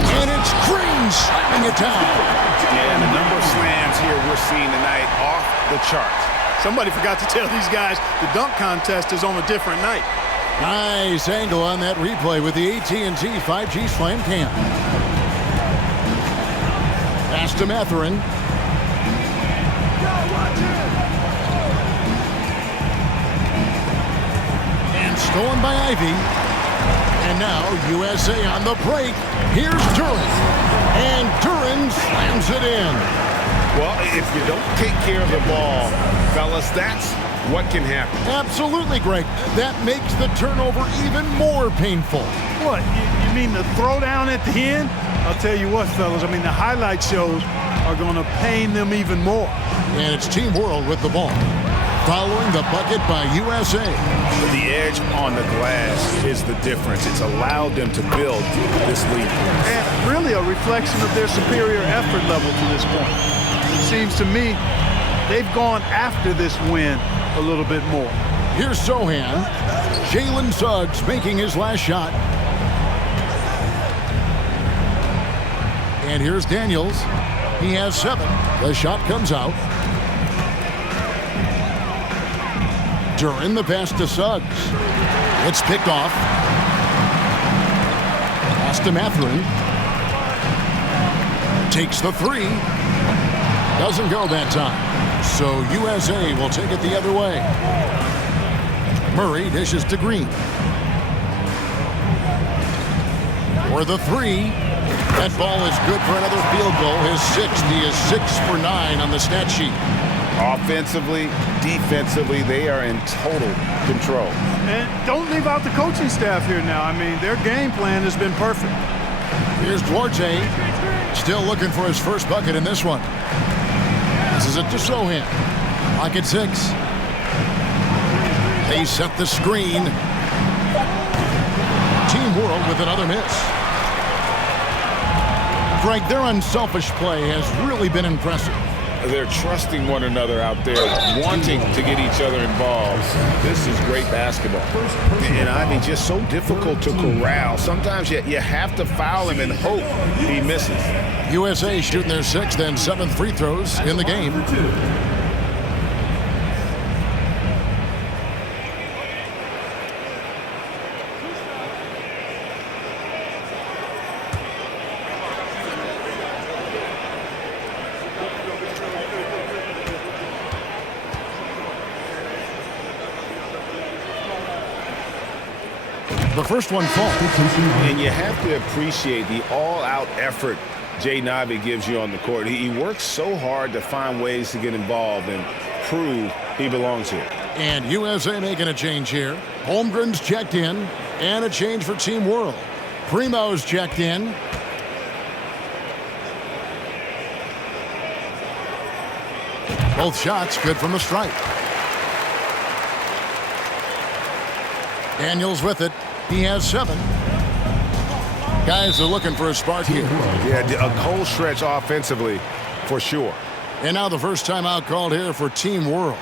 And it's Green slamming it down. Yeah, and the number of slams here we're seeing tonight off the charts. Somebody forgot to tell these guys the dunk contest is on a different night. Nice angle on that replay with the AT&T 5G Slam Cam. Pass to Mathurin. And stolen by Ivey. And now USA on the break. Here's Duren. And Duren slams it in. Well, if you don't take care of the ball, fellas, that's what can happen. Absolutely, Greg. That makes the turnover even more painful. What, you mean the throwdown at the end? I'll tell you what, fellas, I mean, the highlight shows are going to pain them even more. And it's Team World with the ball. Following the bucket by USA. The edge on the glass is the difference. It's allowed them to build this lead. And really a reflection of their superior effort level to this point. It seems to me they've gone after this win a little bit more. Here's Sohan. Jalen Suggs making his last shot. And here's Daniels. He has 7. The shot comes out. Duren the pass to Suggs. It's picked off. Pass to Mathurin. Takes the 3. Doesn't go that time. So USA will take it the other way. Murray dishes to Green. For the 3. That ball is good for another field goal. His 6th. He is 6 for 9 on the stat sheet. Offensively, defensively, they are in total control. And don't leave out the coaching staff here now. I mean, their game plan has been perfect. Here's Duarte. Still looking for his first bucket in this one. This is it to Sohan. Clock at 6. They set the screen. Team World with another miss. Greg, their unselfish play has really been impressive. They're trusting one another out there, wanting to get each other involved. This is great basketball. And I mean, just so difficult to corral. Sometimes you have to foul him and hope he misses. USA shooting their 6th and 7th free throws in the game. The first one falls. And you have to appreciate the all-out effort Jaden Ivey gives you on the court. He works so hard to find ways to get involved and prove he belongs here. And USA making a change here. Holmgren's checked in, and a change for Team World. Primo's checked in. Both shots good from the stripe. Daniels with it. He has 7. Guys are looking for a spark here. Yeah, a cold stretch offensively for sure. And now the first timeout called here for Team World.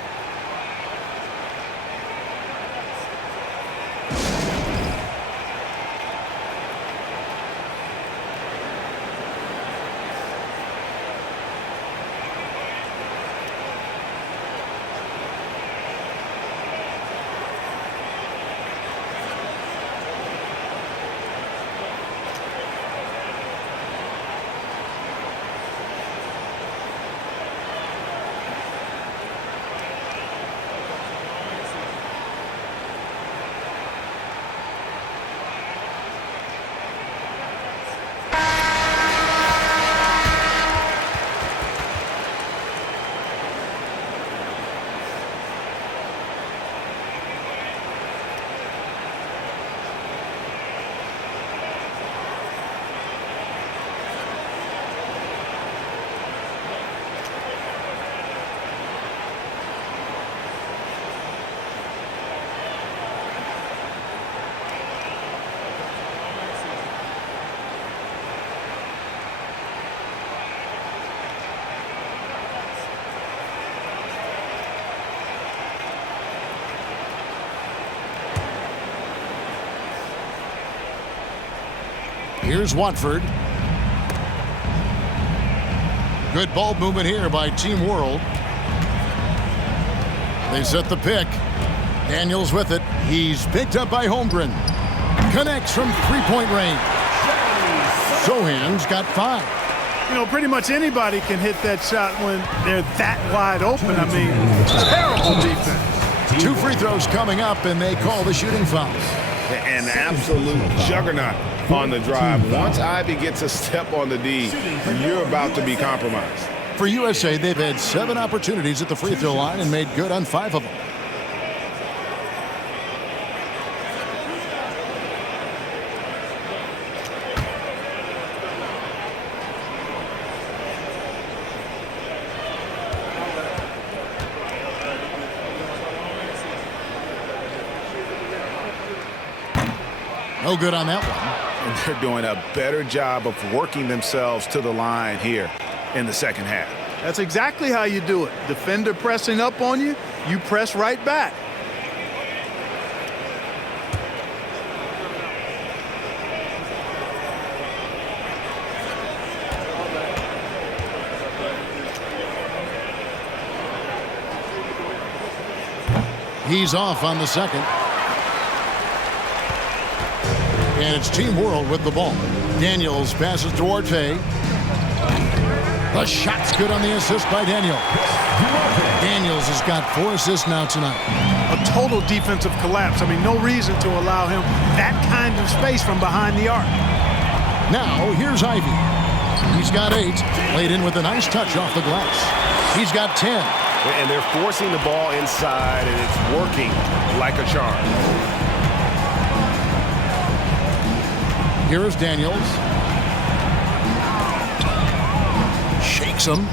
Here's Watford. Good ball movement here by Team World. They set the pick. Daniels with it. He's picked up by Holmgren. Connects from three-point range. Sohan's got 5. You know, pretty much anybody can hit that shot when they're that wide open. I mean, terrible defense. 2 free throws coming up, and they call the shooting foul. An absolute juggernaut on the drive. Once Ivy gets a step on the D, you're about to be compromised. For USA, they've had 7 opportunities at the free throw line and made good on 5 of them. No good on that one. And they're doing a better job of working themselves to the line here in the second half. That's exactly how you do it. Defender pressing up on you, you press right back. He's off on the second. And it's Team World with the ball. Daniels passes to Orte. The shot's good on the assist by Daniels. Daniels has got 4 assists now tonight. A total defensive collapse. I mean, no reason to allow him that kind of space from behind the arc. Now, here's Ivy. He's got 8. Laid in with a nice touch off the glass. He's got 10. And they're forcing the ball inside, and it's working like a charm. Here is Daniels. Shakes him.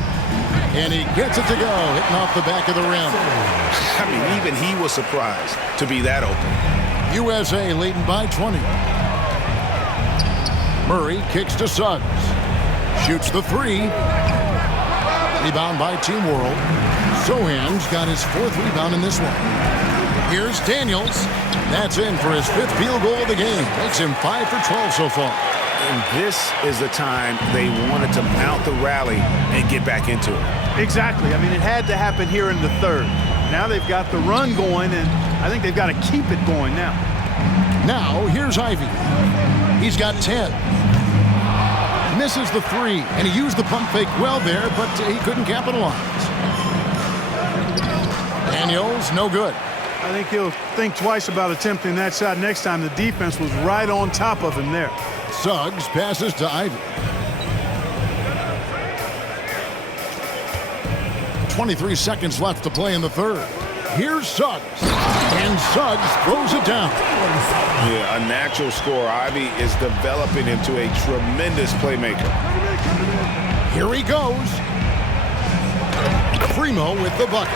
And he gets it to go, hitting off the back of the rim. I mean, even he was surprised to be that open. USA leading by 20. Murray kicks to Suggs. Shoots the 3. Rebound by Team World. Sohan's got his 4th rebound in this one. Here's Daniels. That's in for his 5th field goal of the game. Makes him 5 for 12 so far. And this is the time they wanted to mount the rally and get back into it. Exactly. I mean, it had to happen here in the third. Now they've got the run going, and I think they've got to keep it going now. Now, here's Ivy. He's got 10. Misses the 3, and he used the pump fake well there, but he couldn't capitalize. Daniels, no good. I think he'll think twice about attempting that shot next time. The defense was right on top of him there. Suggs passes to Ivy. 23 seconds left to play in the third. Here's Suggs. And Suggs throws it down. Yeah, a natural scorer. Ivy is developing into a tremendous playmaker. Here he goes. Primo with the bucket.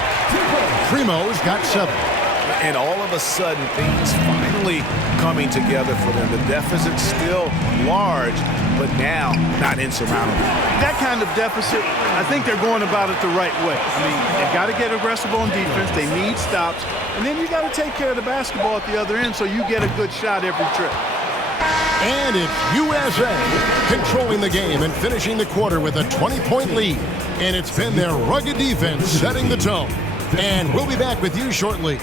Primo's got 7. And all of a sudden, things finally coming together for them. The deficit's still large, but now not insurmountable. That kind of deficit, I think they're going about it the right way. I mean, they've got to get aggressive on defense. They need stops. And then you got to take care of the basketball at the other end so you get a good shot every trip. And it's USA controlling the game and finishing the quarter with a 20-point lead. And it's been their rugged defense setting the tone. And we'll be back with you shortly.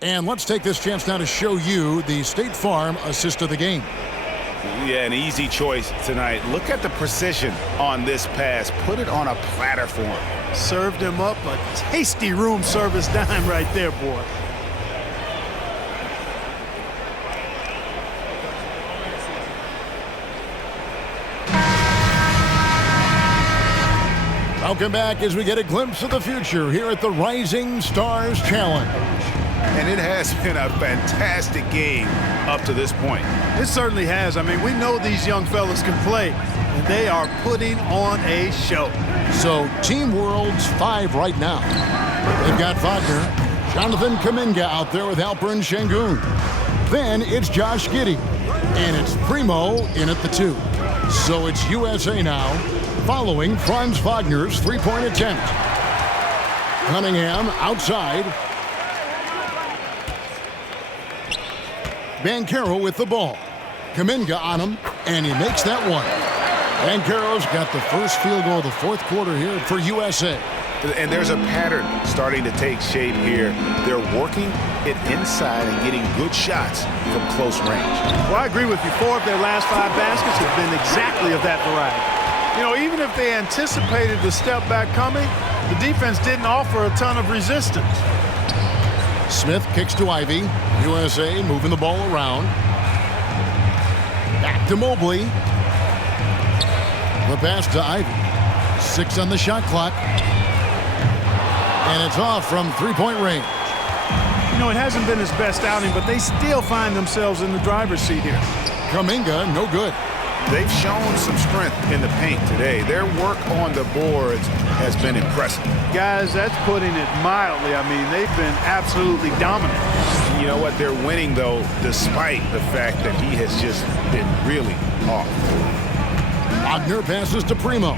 And let's take this chance now to show you the State Farm assist of the game. Yeah, an easy choice tonight. Look at the precision on this pass. Put it on a platter for him. Served him up a tasty room service dime right there, boy. Welcome back as we get a glimpse of the future here at the Rising Stars Challenge. And it has been a fantastic game up to this point. It certainly has. I mean, we know these young fellas can play, and they are putting on a show. So Team World's 5 right now. They've got Wagner, Jonathan Kuminga out there with Alperen Sengun. Then it's Josh Giddey, and it's Primo in at the 2. So it's USA now, following Franz Wagner's three-point attempt. Cunningham outside. Banchero with the ball. Kuminga on him, and he makes that one. Banchero's got the first field goal of the fourth quarter here for USA. And there's a pattern starting to take shape here. They're working it inside and getting good shots from close range. Well, I agree with you. 4 of their last 5 baskets have been exactly of that variety. You know, even if they anticipated the step back coming, the defense didn't offer a ton of resistance. Smith kicks to Ivy. USA moving the ball around. Back to Mobley. The pass to Ivy. 6 on the shot clock. And it's off from three-point range. You know, it hasn't been his best outing, but they still find themselves in the driver's seat here. Kuminga, no good. They've shown some strength in the paint today. Their work on the boards has been impressive. Guys, that's putting it mildly. I mean, they've been absolutely dominant. You know what? They're winning, though, despite the fact that he has just been really off. Wagner passes to Primo.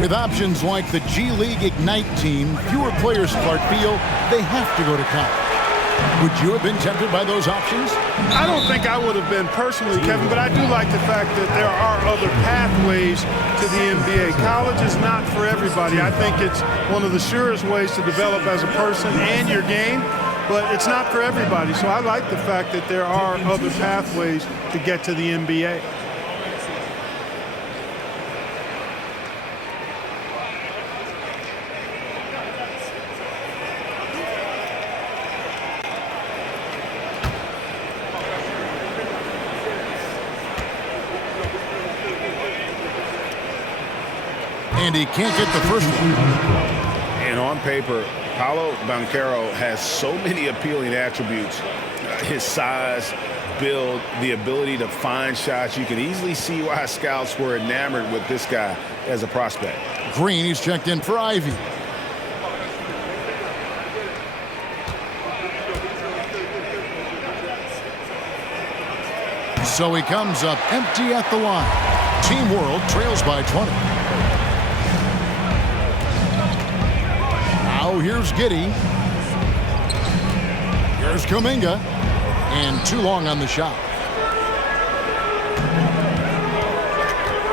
With options like the G League Ignite team, fewer players, Clark, feel they have to go to college. Would you have been tempted by those options? I don't think I would have been personally, Kevin, but I do like the fact that there are other pathways to the NBA. College is not for everybody. I think it's one of the surest ways to develop as a person and your game, but it's not for everybody. So I like the fact that there are other pathways to get to the NBA. And he can't get the first one. And on paper, Paolo Banchero has so many appealing attributes. His size, build, the ability to find shots. You can easily see why scouts were enamored with this guy as a prospect. Green, he's checked in for Ivy. So he comes up empty at the line. Team World trails by 20. Now here's Giddey. Here's Kuminga. And too long on the shot.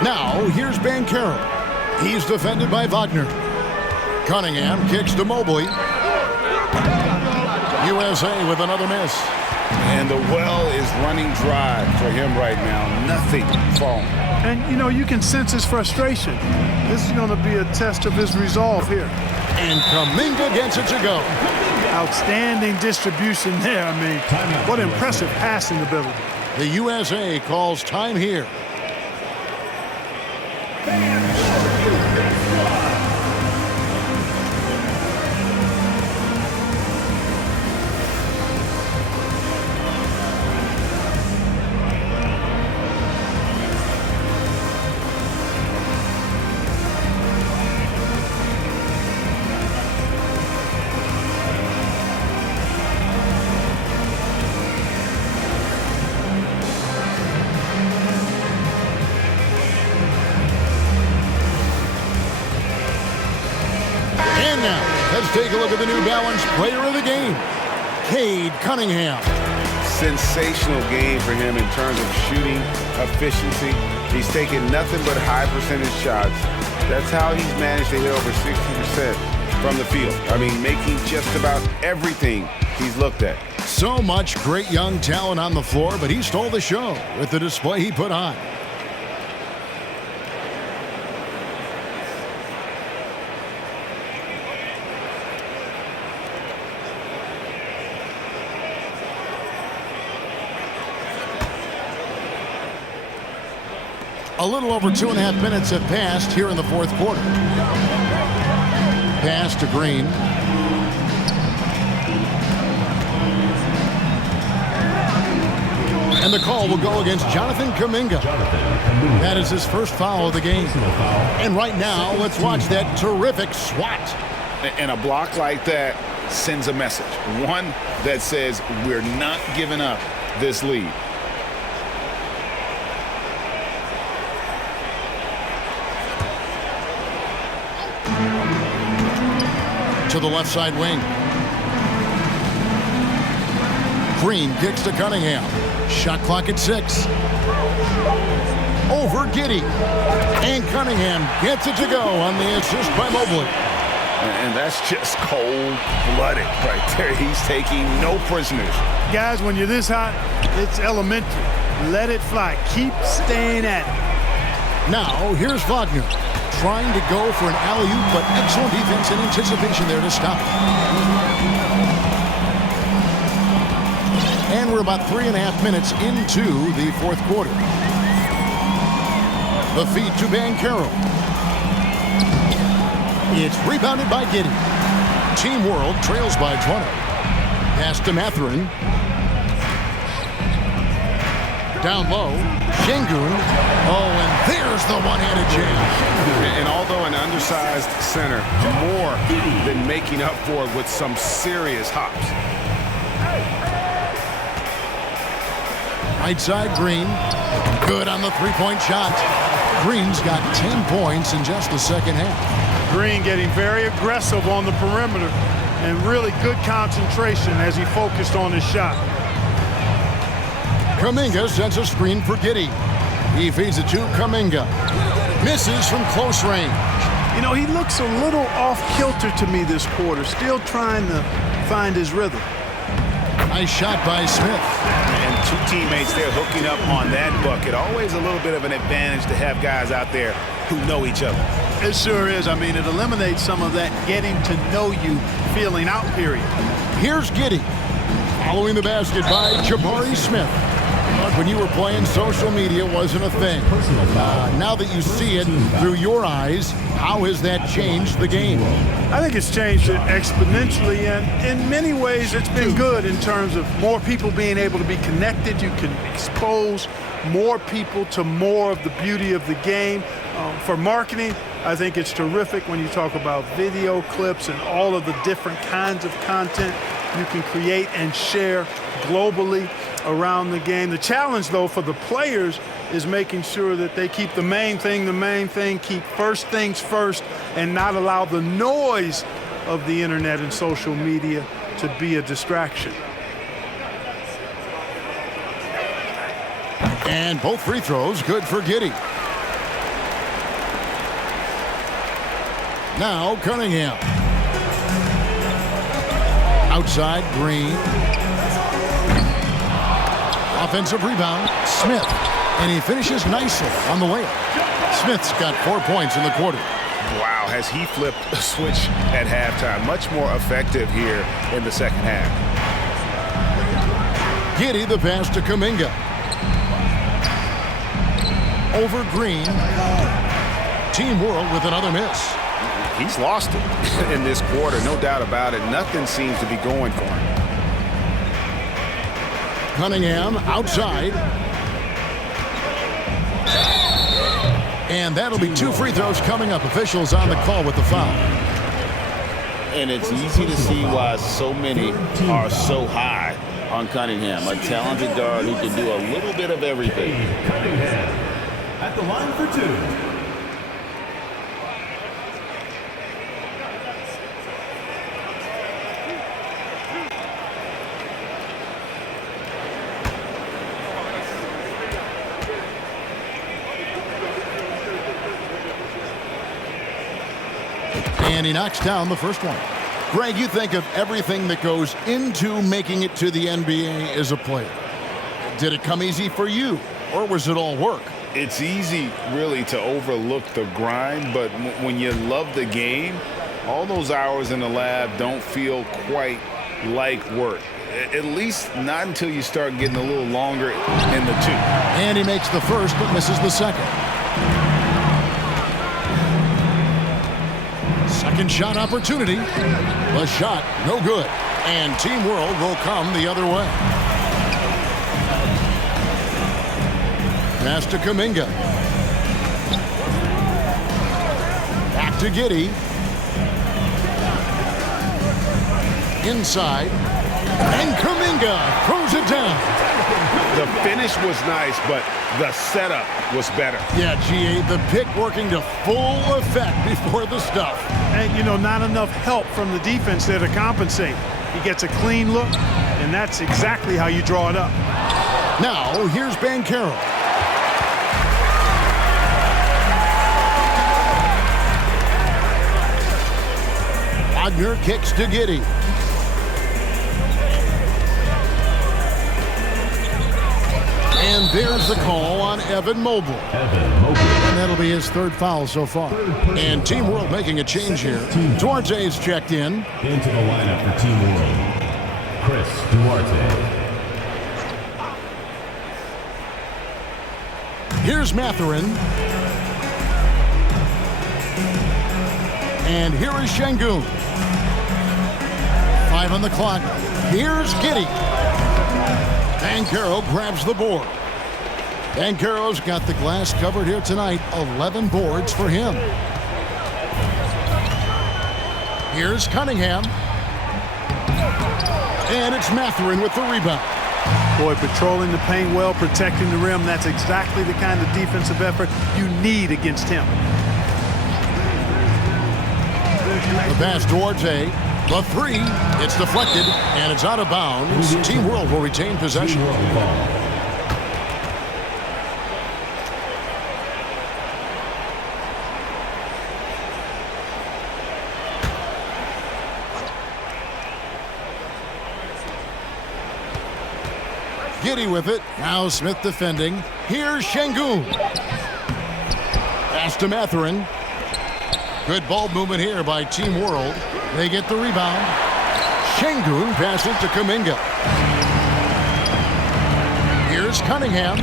Now here's Banchero. He's defended by Wagner. Cunningham kicks to Mobley. USA with another miss. And the well is running dry for him right now. Nothing falling. And, you know, you can sense his frustration. This is going to be a test of his resolve here. And Kuminga gets it to go. Outstanding distribution there. I mean, what impressive passing ability. The USA calls time here. And now, let's take a look at the New Balance player of the game, Cade Cunningham. Sensational game for him in terms of shooting efficiency. He's taken nothing but high percentage shots. That's how he's managed to hit over 60% from the field. I mean, making just about everything he's looked at. So much great young talent on the floor, but he stole the show with the display he put on. A little over 2.5 minutes have passed here in the fourth quarter. Pass to Green. And the call will go against Jonathan Kuminga. That is his first foul of the game. And right now, let's watch that terrific swat. And a block like that sends a message. One that says we're not giving up this lead. To the left side wing. Green kicks to Cunningham. Shot clock at 6. Over Giddey. And Cunningham gets it to go on the assist by Mobley. And that's just cold-blooded right there. He's taking no prisoners. Guys, when you're this hot, it's elementary. Let it fly. Keep staying at it. Now, here's Wagner. Trying to go for an alley-oop, but excellent defense and anticipation there to stop. And we're about 3.5 minutes into the fourth quarter. The feed to Banchero. It's rebounded by Giddey. Team World trails by 20. Pass to Mathurin. Down low, Şengün. Oh, and there's the one-handed jam. And although an undersized center, more than making up for it with some serious hops. Right side, Green. Good on the three-point shot. Green's got 10 points in just the second half. Green getting very aggressive on the perimeter and really good concentration as he focused on his shot. Kuminga sends a screen for Giddey. He feeds it to Kuminga. Misses from close range. You know, he looks a little off-kilter to me this quarter, still trying to find his rhythm. Nice shot by Smith. And two teammates there hooking up on that bucket. Always a little bit of an advantage to have guys out there who know each other. It sure is. I mean, it eliminates some of that getting to know you feeling out period. Here's Giddey. Following the basket by Jabari Smith. But when you were playing, social media wasn't a thing. Now that you see it through your eyes, how has that changed the game? I think it's changed it exponentially, and in many ways it's been good in terms of more people being able to be connected. You can expose more people to more of the beauty of the game. For marketing, I think it's terrific when you talk about video clips and all of the different kinds of content you can create and share globally around the game. The challenge, though, for the players is making sure that they keep the main thing, keep first things first, and not allow the noise of the internet and social media to be a distraction. And both free throws good for Giddey. Now Cunningham. Outside, Green. Offensive rebound, Smith. And he finishes nicely on the layup. Smith's got 4 points in the quarter. Wow, has he flipped a switch at halftime. Much more effective here in the second half. Giddey, the pass to Kuminga. Over Green. Team World with another miss. He's lost it in this quarter, no doubt about it. Nothing seems to be going for him. Cunningham outside. And that'll be 2 free throws coming up. Officials on the call with the foul. And it's easy to see why so many are so high on Cunningham, a talented guard who can do a little bit of everything. Cunningham at the line for 2. And he knocks down the first one. Greg, you think of everything that goes into making it to the NBA as a player. Did it come easy for you, or was it all work? It's easy, really, to overlook the grind, but when you love the game, all those hours in the lab don't feel quite like work. At least not until you start getting a little longer in the two. And he makes the first, but misses the second. Second shot opportunity. The shot, no good. And Team World will come the other way. Pass to Kuminga. Back to Giddey. Inside. And Kuminga throws it down. The finish was nice, but the setup was better. Yeah, GA, the pick working to full effect before the stuff. And, you know, not enough help from the defense there to compensate. He gets a clean look, and that's exactly how you draw it up. Now, here's Banchero. Wagner kicks to Giddey. And there's the call on Evan Mobley. And that'll be his third foul so far. And Team World making a change here. Duarte's checked in. Into the lineup for Team World, Chris Duarte. Here's Mathurin. And here is Şengün. 5 on the clock. Here's Giddey. Banchero grabs the board. Banchero's got the glass covered here tonight. 11 boards for him. Here's Cunningham. And it's Mathurin with the rebound. Boy, patrolling the paint well, protecting the rim. That's exactly the kind of defensive effort you need against him. The pass Duarte. The three. It's deflected, and it's out of bounds. Team World will retain possession. Giddey with it. Now Smith defending. Here's Şengün. Pass to Mathurin. Good ball movement here by Team World. They get the rebound. Şengün passes to Kuminga. Here's Cunningham.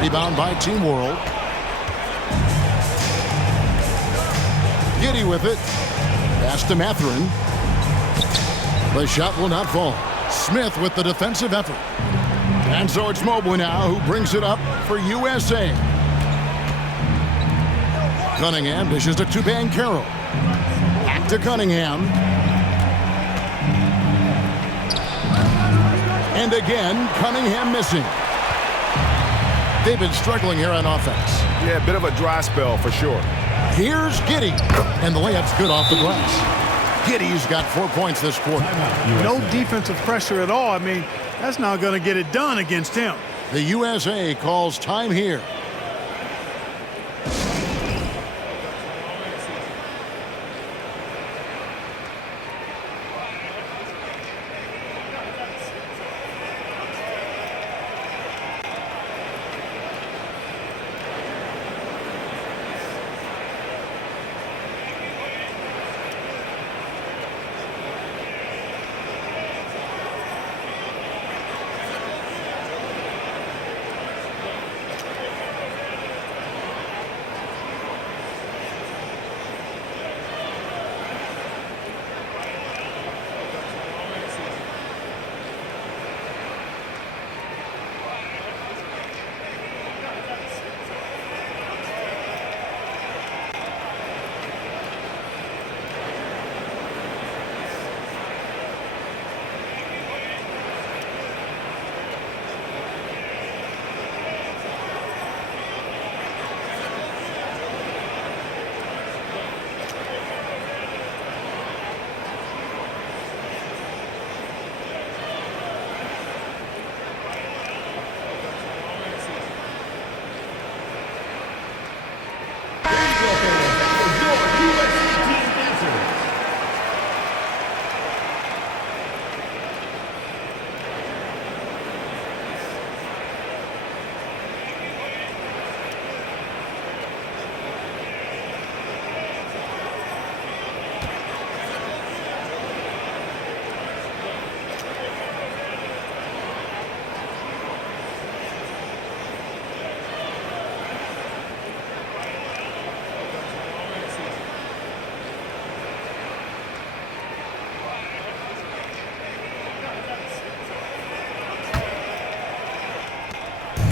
Rebound by Team World. Giddey with it. Pass to Mathurin. The shot will not fall. Smith with the defensive effort. And so it's Mobley now who brings it up for USA. Cunningham dishes it to Banchero. Back to Cunningham. And again, Cunningham missing. They've been struggling here on offense. Yeah, a bit of a dry spell for sure. Here's Giddey. And the layup's good off the glass. Giddey's got 4 points this quarter. No defensive pressure at all. I mean, that's not going to get it done against him. The USA calls time here.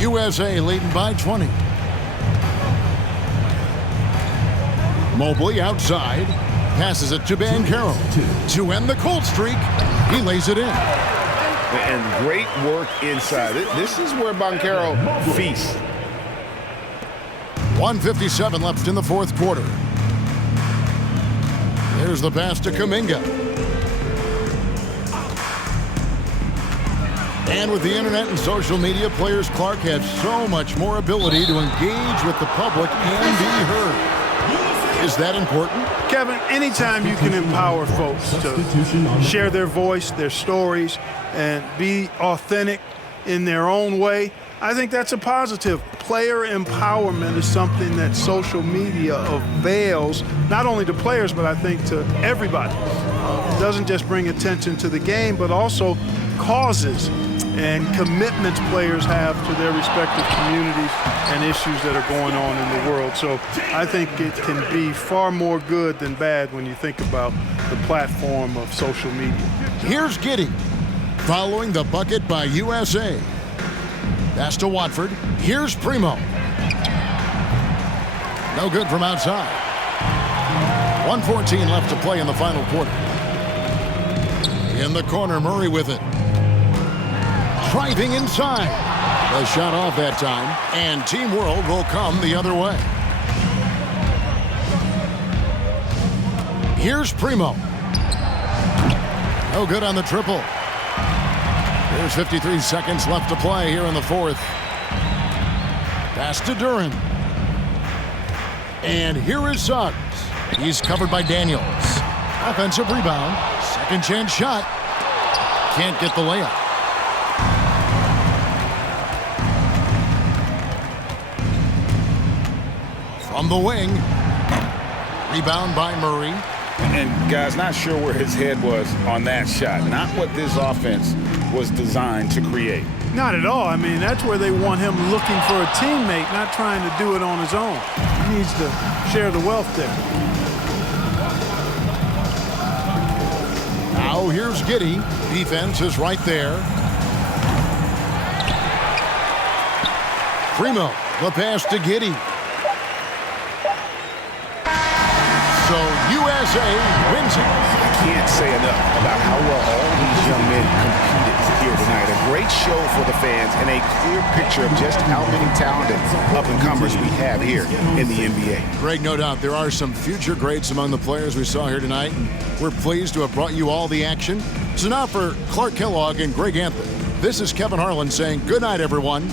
USA leading by 20. Mobley outside. Passes it to Banchero. To end the cold streak, he lays it in. And great work inside. This is where Banchero feasts. 1:57 left in the fourth quarter. There's the pass to Kuminga. And with the internet and social media, players Clark have so much more ability to engage with the public and be heard. Is that important? Kevin, anytime you can empower folks to share their voice, their stories, and be authentic in their own way, I think that's a positive. Player empowerment is something that social media avails, not only to players, but I think to everybody. It doesn't just bring attention to the game, but also causes and commitments players have to their respective communities and issues that are going on in the world. So I think it can be far more good than bad when you think about the platform of social media. Here's Giddey, following the bucket by USA. Pass to Watford. Here's Primo. No good from outside. 1:14 left to play in the final quarter. In the corner, Murray with it. Driving inside. The shot off that time, and Team World will come the other way. Here's Primo. No good on the triple. There's 53 seconds left to play here in the fourth. Pass to Duren. And here is Suggs. He's covered by Daniels. Offensive rebound. Second chance shot. Can't get the layup. From the wing. Rebound by Murray. And guys, not sure where his head was on that shot. Not what this offense was designed to create. Not at all. I mean, that's where they want him looking for a teammate, not trying to do it on his own. He needs to share the wealth there. Now here's Giddey. Defense is right there. Primo, the pass to Giddey. So USA wins it. I can't say enough about how well all these young men competed here tonight. A great show for the fans and a clear picture of just how many talented up-and-comers we have here in the NBA. Greg, no doubt there are some future greats among the players we saw here tonight. We're pleased to have brought you all the action. So now for Clark Kellogg and Greg Anthony, this is Kevin Harlan saying good night, everyone.